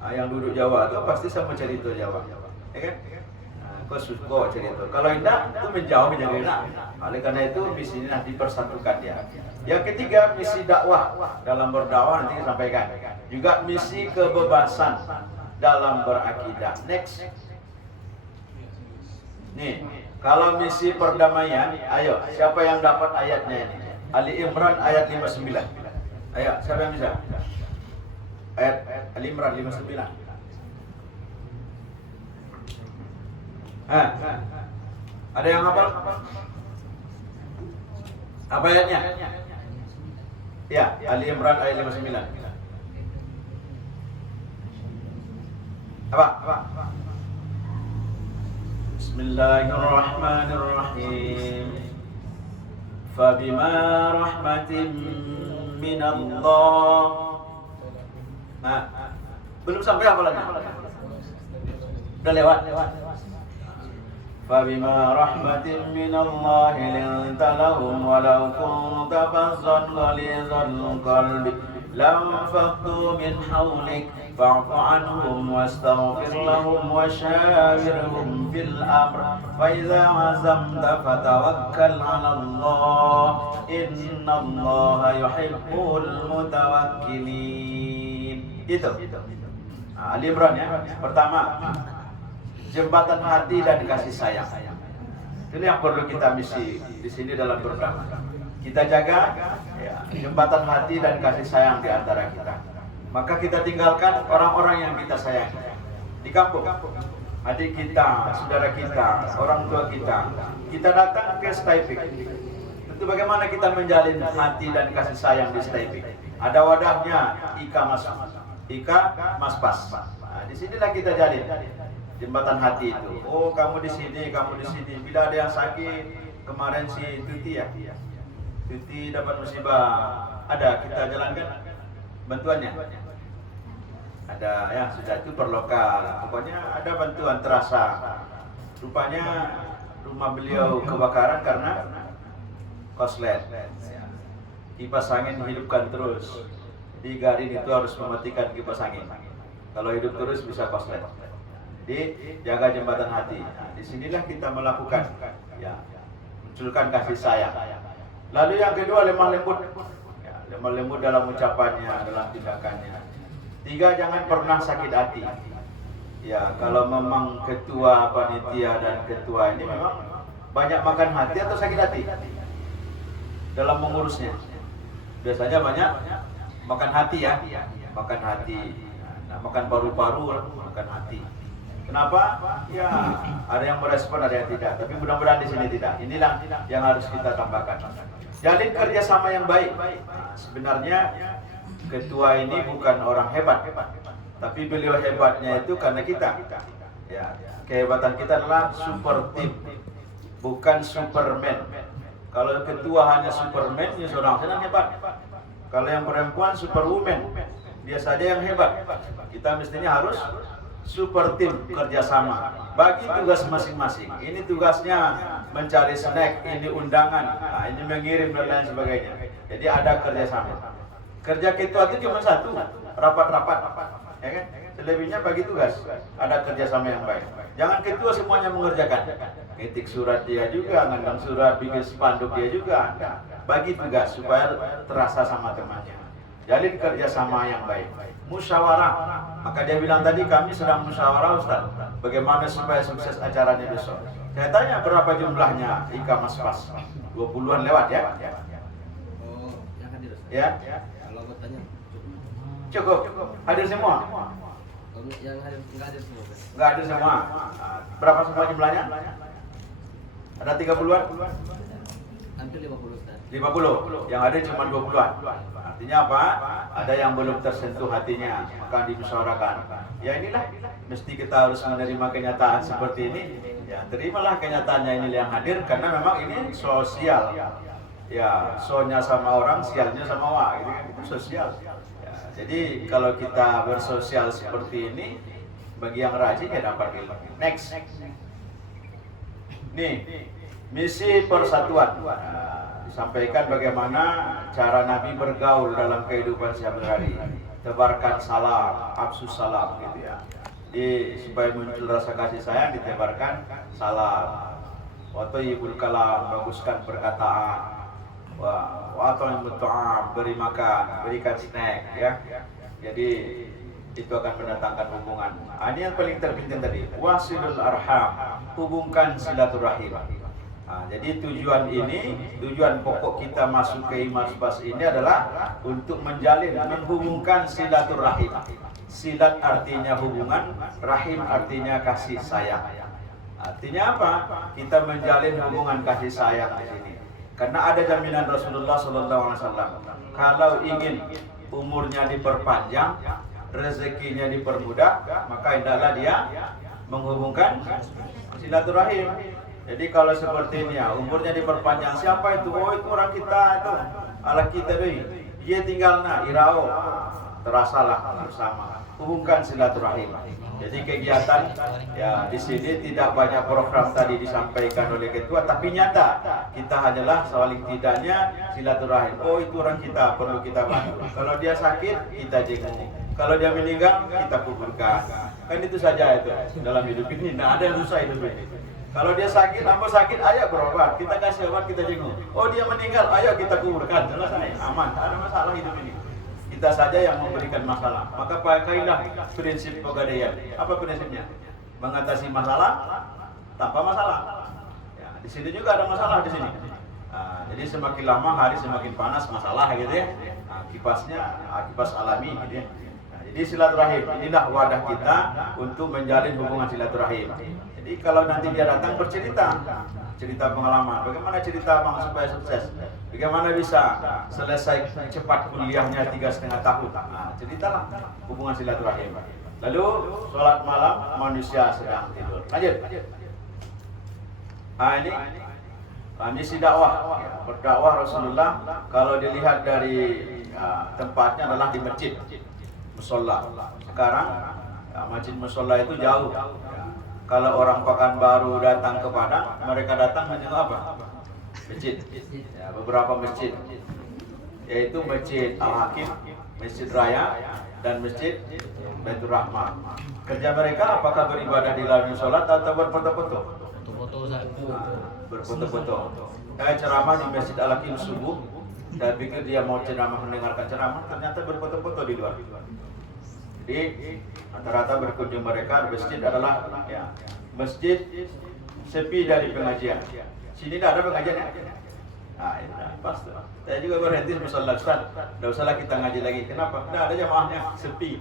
Nah, yang duduk Jawa itu pasti sama cerita Jawa. Ya kan? Kau cerita. Kalau tidak, itu menjauh menjadi enak. Oleh karena itu misi ini nanti dipersatukan ya. Yang ketiga, misi dakwah. Dalam berdakwah nanti kita sampaikan. Juga misi kebebasan dalam berakidah. Next. Nih, kalau misi perdamaian, ayo, siapa yang dapat ayatnya ini? Ali Imran ayat 59. Ayo, siapa yang bisa? Ayat Ali Imran 59. Ada yang hafal? Apa ayatnya? Ya, Ali Imran ayat 59. Apa? Bismillahirrahmanirrahim. Fabima rahmatin minallah. Nah, belum sampai hafalannya. Udah lewat. Fabima rahmatin minallahi linta lahum walau kunta fazzan ghalizal qalbi lanfaddu min hawlik fa'fu anhum wastaghfir lahum washawirhum fil amr fa idza azamta fatawakkal 'ala Allah innallaha yuhibbul mutawakkilin. Itu Ali Imran ya. Pertama, jembatan hati dan kasih sayang. Ini yang perlu kita misi di sini dalam berdakwah. Kita jaga ya, jembatan hati dan kasih sayang di antara kita. Maka kita tinggalkan orang-orang yang kita sayangi di kampung. Adik kita, saudara kita, orang tua kita. Kita datang ke Staipik. Tentu bagaimana kita menjalin hati dan kasih sayang di Staipik. Ada wadahnya Ika Maspas. Nah, di sinilah kita jalin jembatan hati itu. Oh, kamu di sini, kamu di sini. Bila ada yang sakit, kemarin si Tuti ya. Tuti dapat musibah. Ada kita jalankan bantuannya. Ada ya, sudah itu per lokal. Pokoknya ada bantuan terasa. Rupanya rumah beliau kebakaran karena koslet. Kipas angin hidupkan terus. Jadi garin itu harus mematikan kipas angin. Kalau hidup terus bisa koslet. Jadi jaga jembatan hati. Nah, disinilah kita melakukan ya, munculkan kasih sayang. Lalu yang kedua, lemah lembut ya, lemah lembut dalam ucapannya, dalam tindakannya. Tiga, jangan pernah sakit hati ya. Kalau memang ketua panitia dan ketua ini memang banyak makan hati atau sakit hati dalam mengurusnya, biasanya banyak makan hati ya, makan hati. Nah, makan paru-paru, makan hati. Kenapa? Ya, ada yang merespon, ada yang tidak. Tapi mudah-mudahan di sini tidak. Inilah yang harus kita tambahkan. Jalin kerjasama yang baik. Nah, sebenarnya ketua ini bukan orang hebat, tapi beliau hebatnya itu karena kita. Ya, kehebatan kita adalah super team, bukan superman. Kalau ketua hanya superman, ya seorang senang hebat. Kalau yang perempuan superwoman, dia saja yang hebat. Kita mestinya harus super tim, kerjasama, bagi tugas masing-masing. Ini tugasnya mencari snack, ini undangan, nah, ini mengirim dan lain sebagainya. Jadi ada kerjasama. Kerja ketua itu cuma satu, rapat-rapat, ya kan? Selebihnya bagi tugas, ada kerjasama yang baik. Jangan ketua semuanya mengerjakan. Ketik surat dia juga, ngandang surat, bikin spanduk dia juga. Bagi tugas supaya terasa sama temannya. Jalin kerjasama yang baik. Musyawarah. Maka dia bilang tadi, kami sedang musyawarah Ustaz, bagaimana supaya sukses acaranya besok. Saya tanya berapa jumlahnya Ika Maspas. 20-an lewat ya. Oh, yang hadir Ustaz. Ya. Kalau anggotanya Cukup. Hadir semua? kalau yang hadir enggak hadir semua Ustaz. Enggak hadir semua. Berapa semua jumlahnya? Ada 30-an? Hampir 50 Ustaz. 50. Yang ada cuma 20-an. Artinya apa? Ada yang belum tersentuh hatinya, maka dimusyawarahkan. Ya inilah, mesti kita harus menerima kenyataan seperti ini. Ya, terimalah kenyataannya ini yang hadir, karena memang ini sosial. Ya, so-nya sama orang, sialnya sama wa, itu sosial. Ya, jadi kalau kita bersosial seperti ini, bagi yang rajin ya dapat ilmu. Next. Nih, misi persatuan. Disampaikan bagaimana cara Nabi bergaul dalam kehidupan sehari-hari. Tebarkan salam, absus salam gitu ya. Jadi supaya muncul rasa kasih sayang, ditebarkan salam. Wa thayyibul kalam, baguskan perkataan. atau yang bertu'am, beri makan, berikan snack ya. Jadi itu akan mendatangkan hubungan. Ini yang paling terpenting tadi, wasilul arham, hubungkan silaturahim. Jadi tujuan pokok kita masuk ke Imas Bas ini adalah untuk menghubungkan silaturahim. Silat artinya hubungan, rahim artinya kasih sayang. Artinya apa? Kita menjalin hubungan kasih sayang di sini. Karena ada jaminan Rasulullah SAW. Kalau ingin umurnya diperpanjang, rezekinya dipermudah, maka hendaklah dia menghubungkan silaturahim. Jadi kalau seperti ini ya, umurnya diperpanjang, siapa itu? Oh, itu orang kita itu, ala kita deh. Dia tinggal irao, terasalah bersama. Hubungkan silaturahim. Jadi kegiatan ya di sini tidak banyak program tadi disampaikan oleh ketua, tapi nyata kita hanyalah saling tidaknya silaturahim. Oh, itu orang kita, perlu kita bantu. Kalau dia sakit, kita jenguk. Kalau dia meninggal, kita kuburkan. Kan itu saja itu dalam hidup ini. Nah, ada yang susah hidup ini. Kalau dia sakit, ayo berobat, kita kasih obat, kita jenguk. Oh, dia meninggal, ayo kita kuburkan. Selesai, aman, tak ada masalah hidup ini. Kita saja yang memberikan masalah. Maka pakailah prinsip pegadaian. Apa prinsipnya? Mengatasi masalah tanpa masalah. Ya, di sini juga ada masalah di sini. Jadi semakin lama hari semakin panas masalah gitu ya. Kipas alami gitu ya. Jadi silaturahim, inilah wadah kita untuk menjalin hubungan silaturahim. Jadi kalau nanti dia datang bercerita pengalaman, bagaimana cerita Bang supaya sukses, bagaimana bisa selesai cepat kuliahnya 3,5 tahun. Ceritalah hubungan silaturahim. Lalu sholat malam manusia sedang tidur. Lanjut. Ini misi dakwah. Berdakwah Rasulullah kalau dilihat dari tempatnya adalah di masjid, musola. Sekarang masjid musola itu jauh. Kalau orang Pekanbaru datang ke Padang, mereka datang menengok apa? Masjid. Ya, beberapa masjid, yaitu Masjid Al-Hakim, Masjid Raya, dan Masjid Baitur Rahmah. Kerja mereka apakah beribadah di dalam sholat atau berfoto-foto? Berfoto-foto. Saya ceramah di Masjid Al-Hakim subuh, saya pikir dia mau ceramah mendengarkan ceramah, ternyata berfoto-foto di luar. Jadi rata-rata berkunjung mereka masjid adalah masjid sepi dari pengajian. Sini tidak ada pengajian ya? Ini pas tuh. Saya juga berhenti musola Ustaz. Tidak usahlah kita ngaji lagi. Kenapa? Tidak ada jamaahnya, sepi.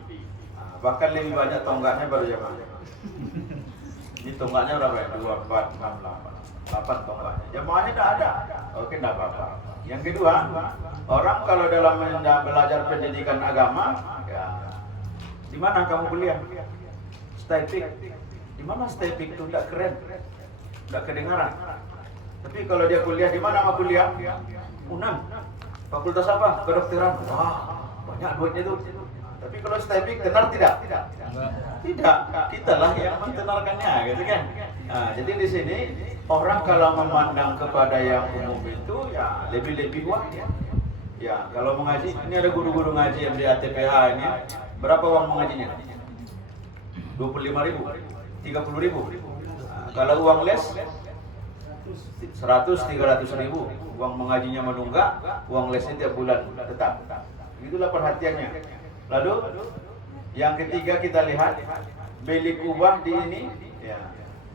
Bahkan lebih banyak tonggaknya baru jamaah. Ini tonggaknya berapa ya? 2, 4, 6, 8 tonggaknya. Jamaahnya tidak ada. Oke, tidak apa-apa. Yang kedua, orang kalau dalam belajar pendidikan agama, di mana kamu kuliah? Stipik. Di mana stipik itu tidak keren, tidak kedengaran. Tapi kalau dia kuliah di mana mau kuliah? UNAM. Fakultas apa? Kedokteran. Wah, banyak duitnya itu. Tapi kalau stipik tenar tidak? Tidak. Kitalah yang mentenarkannya, gitu kan? Jadi di sini orang kalau memandang kepada yang umum itu ya lebih-lebih wah. Ya, kalau mengaji, ini ada guru-guru ngaji yang di ATPH ini. Berapa uang mengajinya? 25.000, 30.000. Kalau uang les 100-300.000. Uang mengajinya menunggak, uang lesnya tiap bulan tetap. Itulah perhatiannya. Lalu yang ketiga kita lihat beli kubah di ini, ya.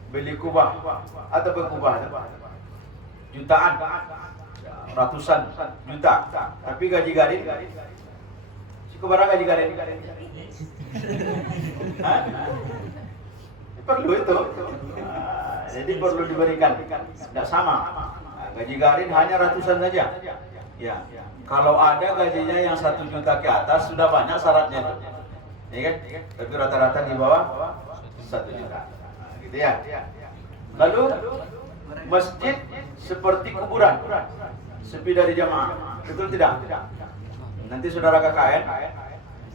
Beli kubah atau berkubah jutaan, ratusan juta. Tapi gaji garin Kubarang gaji garin. Perlu itu. Jadi perlu diberikan. Tidak sama. Gaji garin hanya ratusan saja. Ya. Kalau ada gajinya yang 1 juta ke atas sudah banyak syaratnya itu. Ya kan? Tapi rata-rata di bawah 1 juta. Gitu ya. Lalu masjid seperti kuburan. Sepi dari jamaah. Betul tidak? Nanti saudara KKN,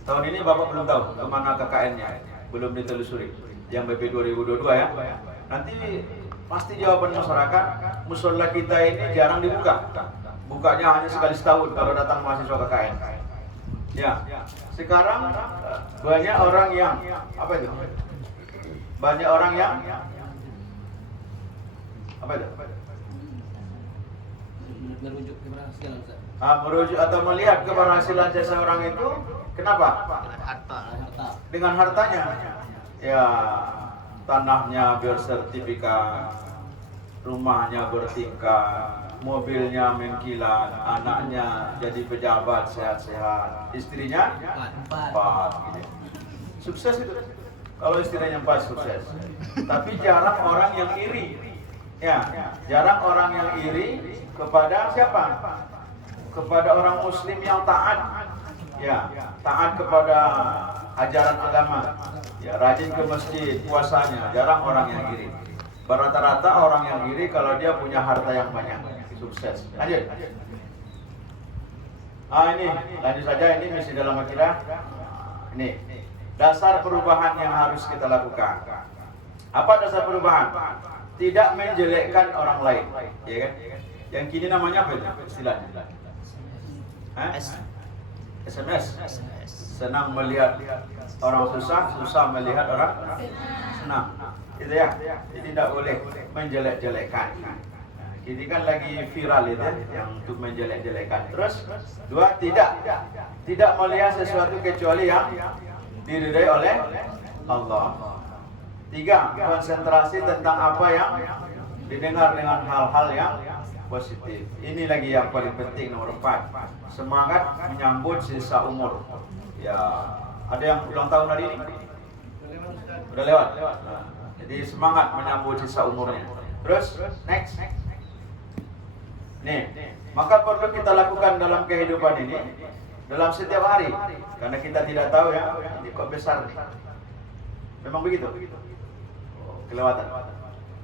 tahun ini Bapak belum tahu kemana KKN-nya, belum ditelusuri. Yang BP 2022 ya. Nanti pasti jawaban masyarakat, musola kita ini jarang dibuka. Bukanya hanya sekali setahun kalau datang mahasiswa KKN. Ya, sekarang banyak orang yang apa itu? Banyak orang yang apa itu? merujuk keberhasilan Ustaz. Merujuk atau melihat keberhasilan seseorang itu, kenapa? Harta. Harta. Dengan hartanya. Ya, tanahnya bersertifikat, rumahnya bertingkat, mobilnya mengkilat, anaknya jadi pejabat sehat-sehat, istrinya 4 gitu. Sukses itu. Kalau istrinya 4 sukses. Tapi jarang orang yang iri. Ya, jarang orang yang iri kepada siapa? Kepada orang muslim yang taat. Ya, taat kepada ajaran agama. Ya, rajin ke masjid, puasanya. Jarang orang yang iri. Rata-rata orang yang iri kalau dia punya harta yang banyak. Sukses. Lanjut. Ini lanjut saja, ini misi dalam akidah. Ini dasar perubahan yang harus kita lakukan. Apa dasar perubahan? Tidak menjelekkan orang lain, ya kan? Yang kini namanya apa itu istilahnya? SMS. Senang melihat orang susah, susah melihat orang senang. Itu ya. Jadi tidak boleh menjelek-jelekkan. Ini kan lagi viral itu yang untuk menjelek-jelekan. Terus, 2, tidak melihat sesuatu kecuali yang diridai oleh Allah. 3, konsentrasi tentang apa yang didengar dengan hal-hal yang positif. Ini lagi yang paling penting, nomor 4. Semangat menyambut sisa umur. Ya, ada yang ulang tahun hari ini? Udah lewat. Nah, jadi semangat menyambut sisa umurnya. Terus, next. Nih, maka perlu kita lakukan dalam kehidupan ini, dalam setiap hari, karena kita tidak tahu ya, ini kok besar nih. Memang begitu? Kelewatan.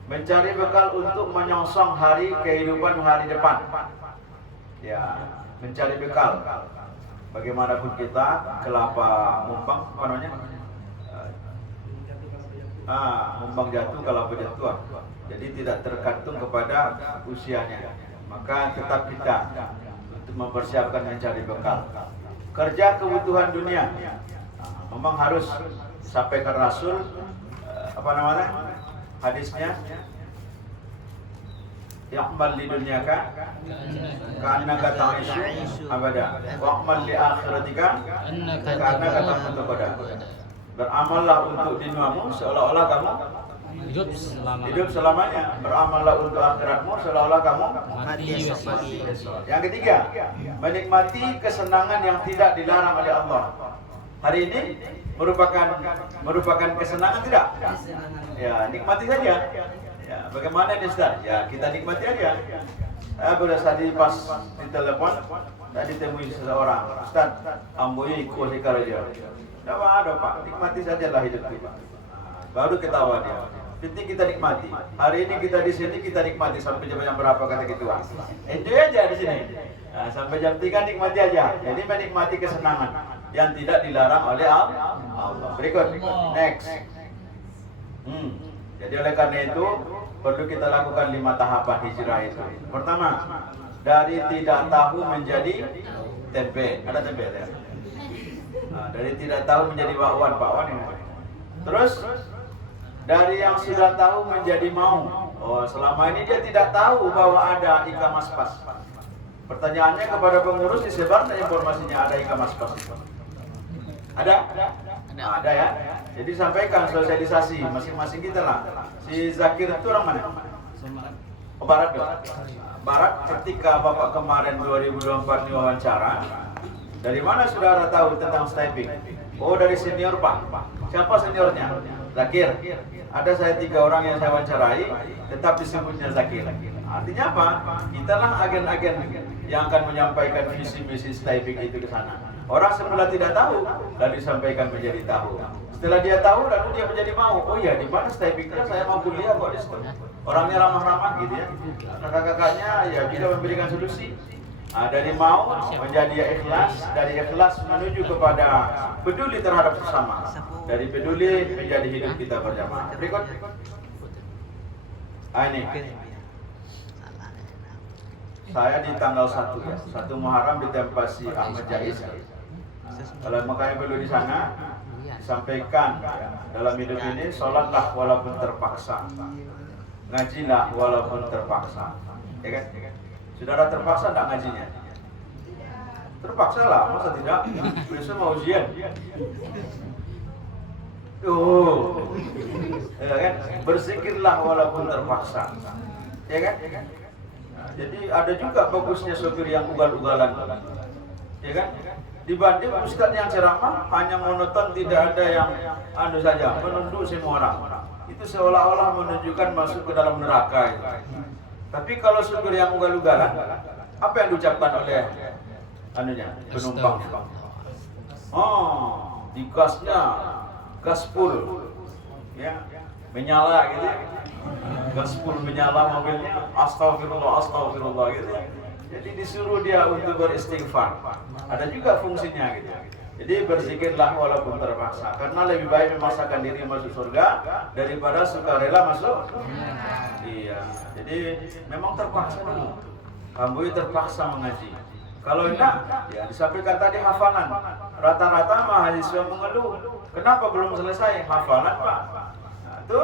Mencari bekal untuk menyongsong hari kehidupan hari depan. Ya, mencari bekal. Bagaimanapun kita, kelapa mumbang, apa namanya? Mumbang jatuh, kelapa jatuh. Jadi tidak tergantung kepada usianya. Maka tetap kita untuk mempersiapkan mencari bekal. Kerja kebutuhan dunia. Memang harus sampaikan Rasul, apa namanya? Hadisnya, ya'mal li dunyaka ka'annaka ta'ishu abada wa'mal li akhiratika ka'annaka tamutu qada. Beramallah untuk duniamu seolah-olah kamu hidup selamanya. Beramallah untuk akhiratmu seolah-olah kamu Mati esok. Yang ketiga, menikmati kesenangan yang tidak dilarang oleh Allah. Hari ini merupakan kesenangan tidak? Ya, nikmati saja. Ya, bagaimana ini Ustaz? Ya, kita nikmati aja. Saya baru tadi pas di telepon, tadi temui seseorang, Ustaz, amboi ikut sekarang dia. Tidak ada Pak, nikmati sajalah hidup kita. Baru ketawa dia. Penting kita nikmati. Hari ini kita di sini, kita nikmati sampai jam berapa kata ketua. Enjoy aja di sini. Nah, sampai jam 3 nikmati aja. Jadi menikmati kesenangan yang tidak dilarang oleh Allah. Berikut, next. Jadi oleh karena itu perlu kita lakukan 5 tahapan hijrah itu. Pertama, dari tidak tahu menjadi tempe. Ada tempe ya? Dari tidak tahu menjadi bakwan ini. Terus dari yang sudah tahu menjadi mau. Selama ini dia tidak tahu bahwa ada ikan maspas. Pertanyaannya kepada pengurus, disebar informasinya ada ikan maspas. Ada? Ada ya. Jadi sampaikan sosialisasi masing-masing kita lah. Si Zakir itu orang mana? Barat ya? Barat ketika Bapak kemarin 2024 diwawancara, dari mana saudara tahu tentang sniping? Dari senior Pak. Siapa seniornya? Zakir. Ada saya 3 orang yang saya wawancarai, tetap disebutnya Zakir. Artinya apa? Kita lah agen-agen yang akan menyampaikan visi-misi sniping itu ke sana. Orang semula tidak tahu, lalu disampaikan menjadi tahu. Setelah dia tahu, lalu dia menjadi mau. Oh iya, di mana snipingnya? Saya mau kuliah kok di situ. Orangnya ramah-ramah gitu ya. Kakak-kakaknya ya kita memberikan solusi. Dari mau menjadi ikhlas, dari ikhlas menuju kepada peduli terhadap sesama. Dari peduli menjadi hidup kita berjamaah. Berikut. Ini. Saya di tanggal 1 ya, 1 Muharram di tempat si Ahmad Jais. Kalau makanya perlu di sana disampaikan ya, dalam hidup ini sholatlah walaupun terpaksa, ngajilah walaupun terpaksa, ya kan? Saudara terpaksa enggak ngajinya? Terpaksa lah, masa tidak? Besok mau ujian. Ya kan? Berzikirlah walaupun terpaksa. Ya kan? Nah, jadi ada juga bagusnya sopir yang ugal-ugalan. Ya kan? Dibanding ustaz yang ceramah hanya monoton, tidak ada yang saja menunduk semua orang. Itu seolah-olah menunjukkan masuk ke dalam neraka itu. Tapi kalau sopir yang ugal-ugalan, apa yang diucapkan oleh penumpang? Digasnya gas full, ya, menyala gitu, gas full menyala mobilnya, astagfirullah gitu. Jadi disuruh dia untuk beristighfar. Ada juga fungsinya gitu. Jadi berzikirlah walaupun terpaksa, karena lebih baik memaksakan diri masuk surga daripada sukarela masuk. Iya. Jadi memang terpaksa dulu. Kamu terpaksa mengaji. Kalau enggak, ya disampaikan tadi hafalan. Rata-rata mahasiswa mengeluh, kenapa belum selesai hafalan, Pak? Nah, itu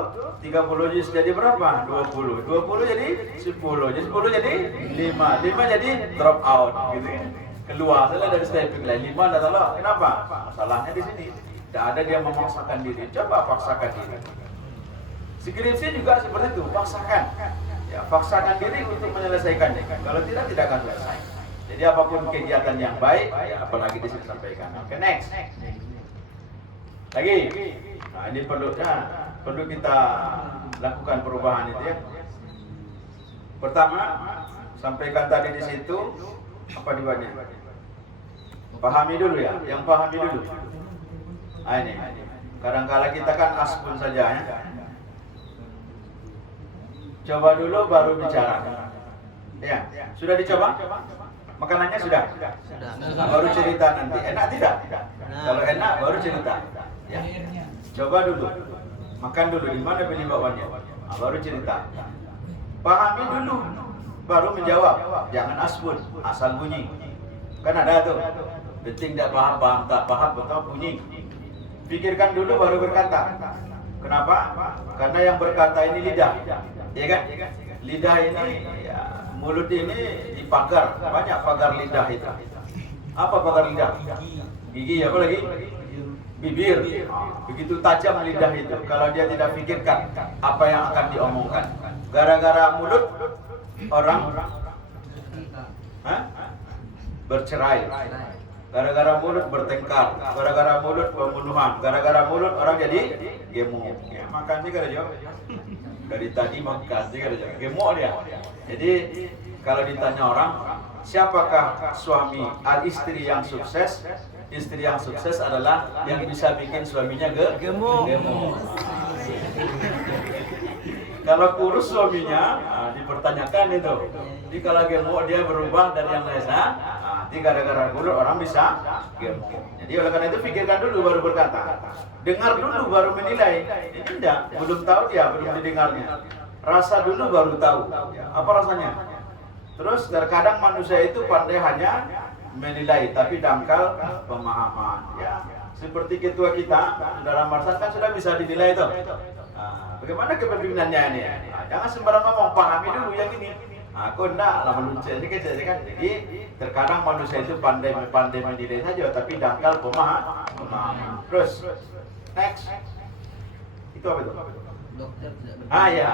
30 juz jadi berapa? 20 jadi 10, jadi 10 jadi 5 jadi drop out gitu ya. Keluar saja dari stepping line 5 dah salah. Kenapa? Masalahnya di sini. Tidak ada dia memaksakan diri. Coba paksakan diri. Skripsi juga seperti itu, paksakan. Ya, paksakan diri untuk menyelesaikannya. Kalau tidak akan selesai. Jadi apapun kegiatan yang baik, ya apalagi disampaikan. Oke, next. Lagi. Nah, ini perlu kita lakukan perubahan itu ya. Pertama, sampaikan tadi di situ apa dibuatnya? Pahami dulu ya, yang pahami dulu. Nah, ini. Kadang-kala kita kan asbun saja ya. Coba dulu baru bicara. Ya, sudah dicoba? Makanannya sudah? Baru cerita nanti. Enak tidak? Kalau enak baru cerita. Ya. Coba dulu. Makan dulu, di mana penyebabnya? Nah, baru cerita. Pahami dulu, baru menjawab. Jangan asbun, asal bunyi. Kan ada tuh. Penting tidak paham, tak paham, betul bunyi. Pikirkan dulu baru berkata. Kenapa? Karena yang berkata ini lidah. Ya kan? Lidah ini, ya, mulut ini dipagar. Banyak pagar lidah itu. Apa pagar lidah? Gigi, apa lagi? Bibir. Begitu tajam lidah itu. Kalau dia tidak pikirkan apa yang akan diomongkan. Gara-gara mulut orang bercerai. Gara-gara mulut bertengkar. Gara-gara mulut pembunuhan. Gara-gara mulut orang jadi gemuk. Ya, makan sih kada jawab. Dari tadi makan sih kada jawab. Gemuk dia. Jadi kalau ditanya orang, siapakah suami istri yang sukses? Istri yang sukses adalah yang bisa bikin suaminya gemuk. Kalau kurus suaminya, dipertanyakan itu. Jadi kalau gemuk dia berubah dari yang biasa. Jadi gara-gara kurus orang bisa gemuk. Jadi oleh karena itu pikirkan dulu baru berkata. Dengar dulu baru menilai. Ini tidak, belum tahu dia, belum didengarnya. Rasa dulu baru tahu. Apa rasanya? Terus terkadang manusia itu pandai hanya menilai, tapi dangkal pemahaman. Ya, seperti ketua kita, Saudara Marsad kan sudah bisa dinilai itu. Bagaimana kepemimpinannya ini? Jangan sembarang ngomong, pahami dulu yang ini. Aku enggak lah meluncur ini kan. Jadi terkadang manusia itu pandai menilai saja, tapi dangkal pemahaman. Terus, next. Itu apa itu? Dokter tidak Ya.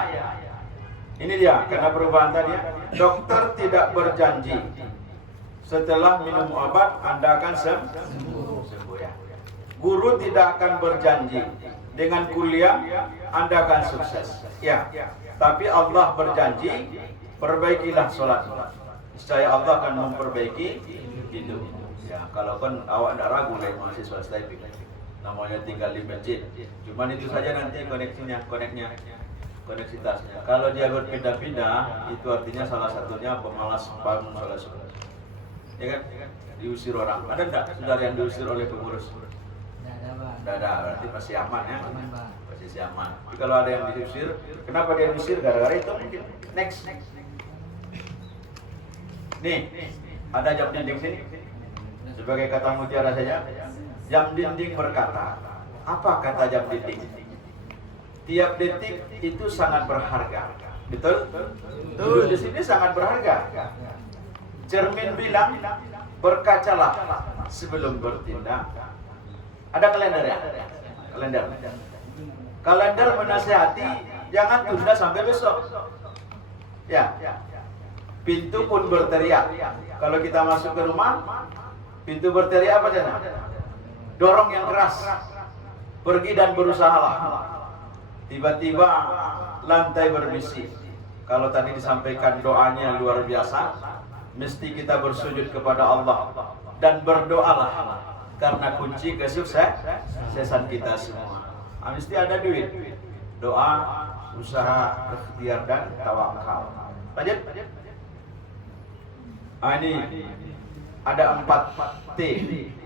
Ini dia, karena perubahan tadi ya. Dokter tidak berjanji setelah minum obat Anda akan sembuh ya. Guru tidak akan berjanji dengan kuliah Anda akan sukses. Ya. Tapi Allah berjanji, perbaikilah sholat. Niscaya Allah akan memperbaiki hidup. Ya, kalau kan awak tidak ragu lah mahasiswa STIP. Namanya tinggal di masjid. Cuman itu saja nanti koneksitasnya. Kalau dia berpindah-pindah, itu artinya salah satunya pemalas bangun sholat subuh. Ya kan? Diusir orang. Ada enggak saudara yang diusir oleh pengurus? Tidak ada, berarti masih aman ya. Masih aman. Tapi kalau ada yang diusir, kenapa dia diusir? Gara-gara itu mungkin. Next. Nih, ada jam dinding sini. Sebagai kata mutiara saja. Jam dinding berkata. Apa kata jam dinding? Tiap detik itu sangat berharga. Betul? Betul. Di sini sangat berharga. Cermin bilang berkacalah sebelum bertindak. Ada kalender ya? Kalender. Kalender menasihati jangan tunda sampai besok. Ya. Pintu pun berteriak. Kalau kita masuk ke rumah, pintu berteriak apa jana? Dorong yang keras. Pergi dan berusahalah. Tiba-tiba lantai berbisik. Kalau tadi disampaikan doanya luar biasa, mesti kita bersujud kepada Allah dan berdoalah karena kunci kesuksesan kita semua. Mesti ada duit, doa, usaha, ikhtiar dan tawakal. Lanjut. Ini ada 4 T,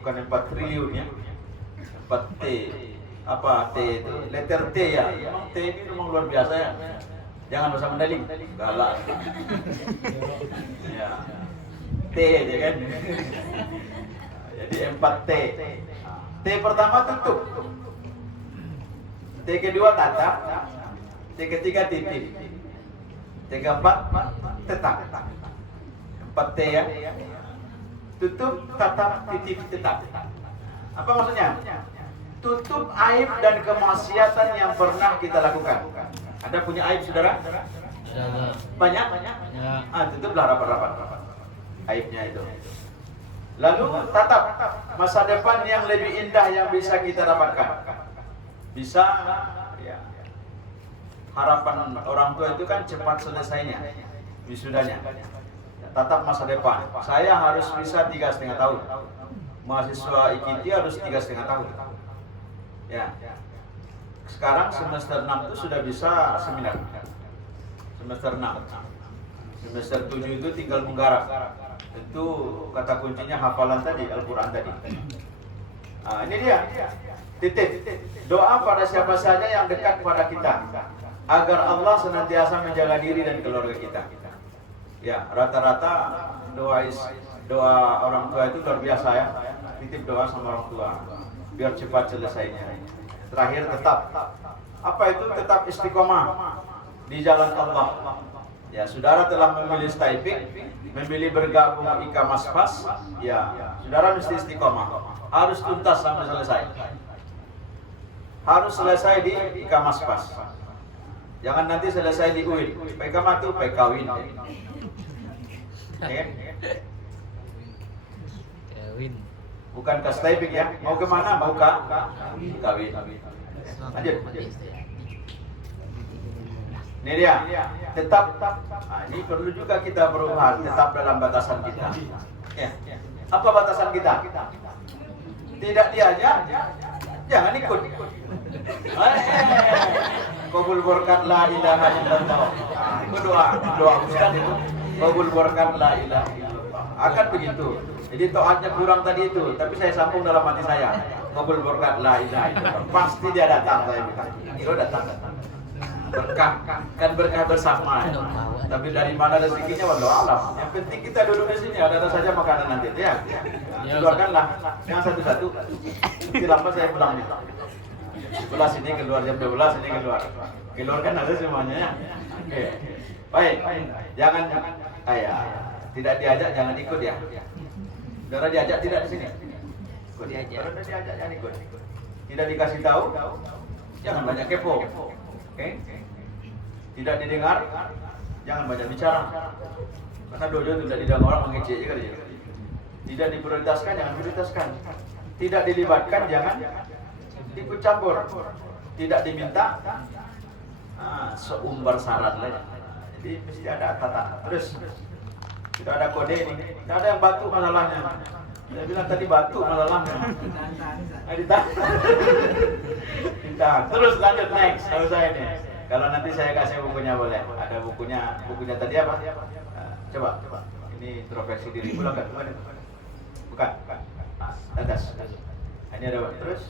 bukan 4 triliun ya. 4 T. Apa T itu? Letter T ya. Memang T ini memang luar biasa ya. Jangan bahasa Mandaling, galak. Ya. T aja kan. Jadi 4 T. T pertama tutup. T kedua tatap. T ketiga titip. T keempat tetap. 4 T ya. Tutup, tatap, titip, tetap. Apa maksudnya? Tutup aib dan kemaksiatan yang pernah kita lakukan. Ada punya aib saudara? Banyak? Ya. Tutuplah rapat-rapat aibnya itu. Lalu tatap masa depan yang lebih indah yang bisa kita dapatkan. Bisa ya. Harapan orang tua itu kan cepat selesainya wisudanya. Tatap masa depan. Saya harus bisa 3,5 tahun. Mahasiswa IKT harus 3,5 tahun. Ya. Sekarang semester 6 itu sudah bisa seminar. Semester 6. Semester 7 itu tinggal menggarap. Itu kata kuncinya hafalan tadi, Al-Quran tadi. Ini dia. Titip. Doa pada siapa saja yang dekat kepada kita, agar Allah senantiasa menjaga diri dan keluarga kita. Ya, rata-rata doa orang tua itu luar biasa ya. Titip doa sama orang tua biar cepat selesainya. Terakhir tetap. Apa itu tetap istiqomah di jalan Allah? Ya, saudara telah memilih Taifik, memilih bergabung Ika Maspas. Ya, saudara mesti istiqomah. Harus tuntas sampai selesai. Harus selesai di Ika Maspas. Jangan nanti selesai di UIN. PK matu, PK kawin. Kawin. Bukan ke Taifik ya. Mau kemana? Mau ke kawin. Lanjut. Ini dia. Tetap. Ini perlu juga kita berusaha tetap dalam batasan kita. Ya. Apa batasan kita? Tidak diajak, jangan ikut. Qabul berkat la ilaha illallah. Itu doa Ustaz itu. Qabul berkat la ilaha illallah. Akan begitu. Jadi taatnya kurang tadi itu, tapi saya sambung dalam hati saya. Qabul berkat la ilaha illallah. Pasti dia datang, saya bilang. Itu datang. Berkah, kan berkah bersama ya. Tapi dari mana rezekinya wallahu alam. Yang penting kita duduk di sini, ada saja makanan nanti ya. Keluarkanlah, jangan satu-satu. Nanti lama saya pulang nih. Sebelah sini keluar jam 12, ini keluarkan ada semuanya ya. Oke. Baik, jangan tidak diajak jangan ikut ya. Saudara diajak tidak di sini? Ikut diajak. Kalau diajak jangan ikut. Tidak dikasih tahu, jangan banyak kepo. Oke? Tidak didengar, jangan banyak bicara. Karena dojo tidak didengar orang mengejek juga dia. Tidak diprioritaskan, jangan prioritaskan. Tidak dilibatkan, jangan ikut campur. Tidak diminta, seumbar syarat lah. Jadi mesti ada tata. Terus tidak ada kode ini. Tidak ada yang batu masalahnya. Saya bilang tadi batu masalahnya. Ditahan. Terus lanjut next. Kalau saya ini. Kalau nanti saya kasih bukunya boleh. Ada bukunya tadi apa? Coba. Ini introspeksi diri. Bukan. Atas. Ini ada terus.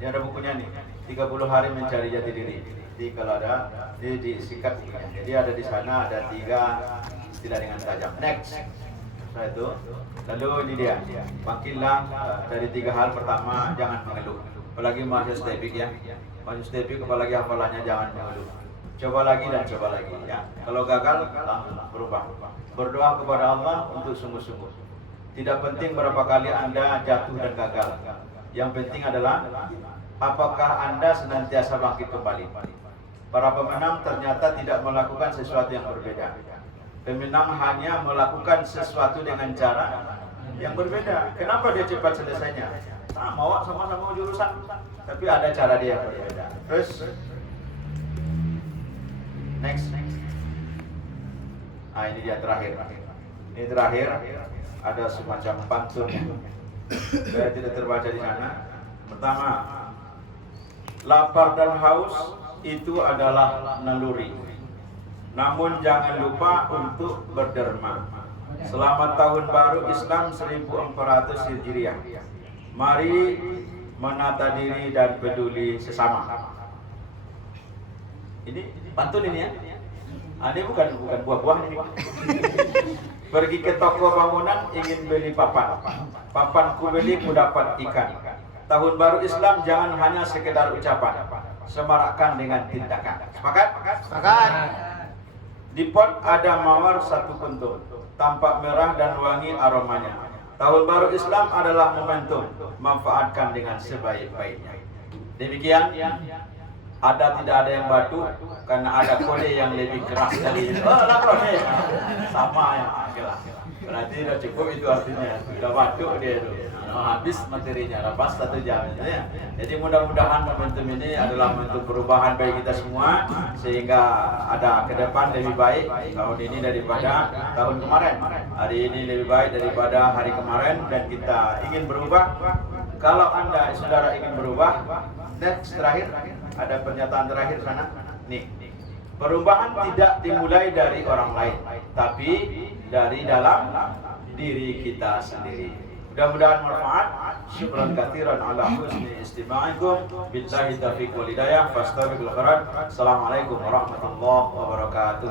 Ini ada bukunya nih. 30 hari mencari jati diri. Jadi kalau ada disingkat bukunya. Jadi ada di sana ada 3 istilah dengan tajam. Next. Setelah itu, lalu ini dia. Makinlah dari 3 hal. Pertama, jangan mengeluh. Apalagi mahasiswa Taifik ya. Mahasiswa Taifik apalagi hafalannya jangan mengeluh. coba lagi dan coba lagi ya. Kalau gagal langsung berubah. Berdoa kepada Allah untuk sungguh-sungguh. Tidak penting berapa kali Anda jatuh dan gagal. Yang penting adalah apakah Anda senantiasa bangkit kembali. Para pemenang ternyata tidak melakukan sesuatu yang berbeda. Pemenang hanya melakukan sesuatu dengan cara yang berbeda. Kenapa dia cepat selesainya? Sama-sama jurusan, tapi ada cara dia yang berbeda. Terus next. Nah, ini dia terakhir. Ini terakhir ada semacam pantun. Saya tidak terbaca di sana. Pertama, lapar dan haus itu adalah naluri. Namun jangan lupa untuk berderma. Selamat tahun baru Islam 1400 Hijriah. Mari menata diri dan peduli sesama. Ini pantun ini ya. Ini bukan buah-buah ini. Pergi ke toko bangunan ingin beli papan. Papan ku beli ku dapat ikan. Tahun baru Islam jangan hanya sekedar ucapan. Semarakkan dengan tindakan. Sepakat? Sepakat. Di pot ada mawar satu kuntum, tampak merah dan wangi aromanya. Tahun baru Islam adalah momentum, manfaatkan dengan sebaik-baiknya. Demikian, tidak ada yang batu karena ada kode yang lebih keras dari itu. Oh, lah kode sama yang akhirnya. Berarti sudah cukup itu artinya, sudah batu dia itu. Habis materinya, lepas 1 jam ya. Jadi mudah-mudahan momentum ini adalah momentum perubahan bagi kita semua, sehingga ada ke depan lebih baik tahun ini daripada tahun kemarin. Hari ini lebih baik daripada hari kemarin dan kita ingin berubah. Kalau Anda saudara ingin berubah, next terakhir ada pernyataan terakhir sana. Nih. Perubahan tidak dimulai dari orang lain, tapi dari dalam diri kita sendiri. Mudah-mudahan manfaat. Syukran katsiran ala husni istima'ikum. Billahi taufiq wal hidayah. Fastabiqul khairat. Assalamualaikum warahmatullahi wabarakatuh.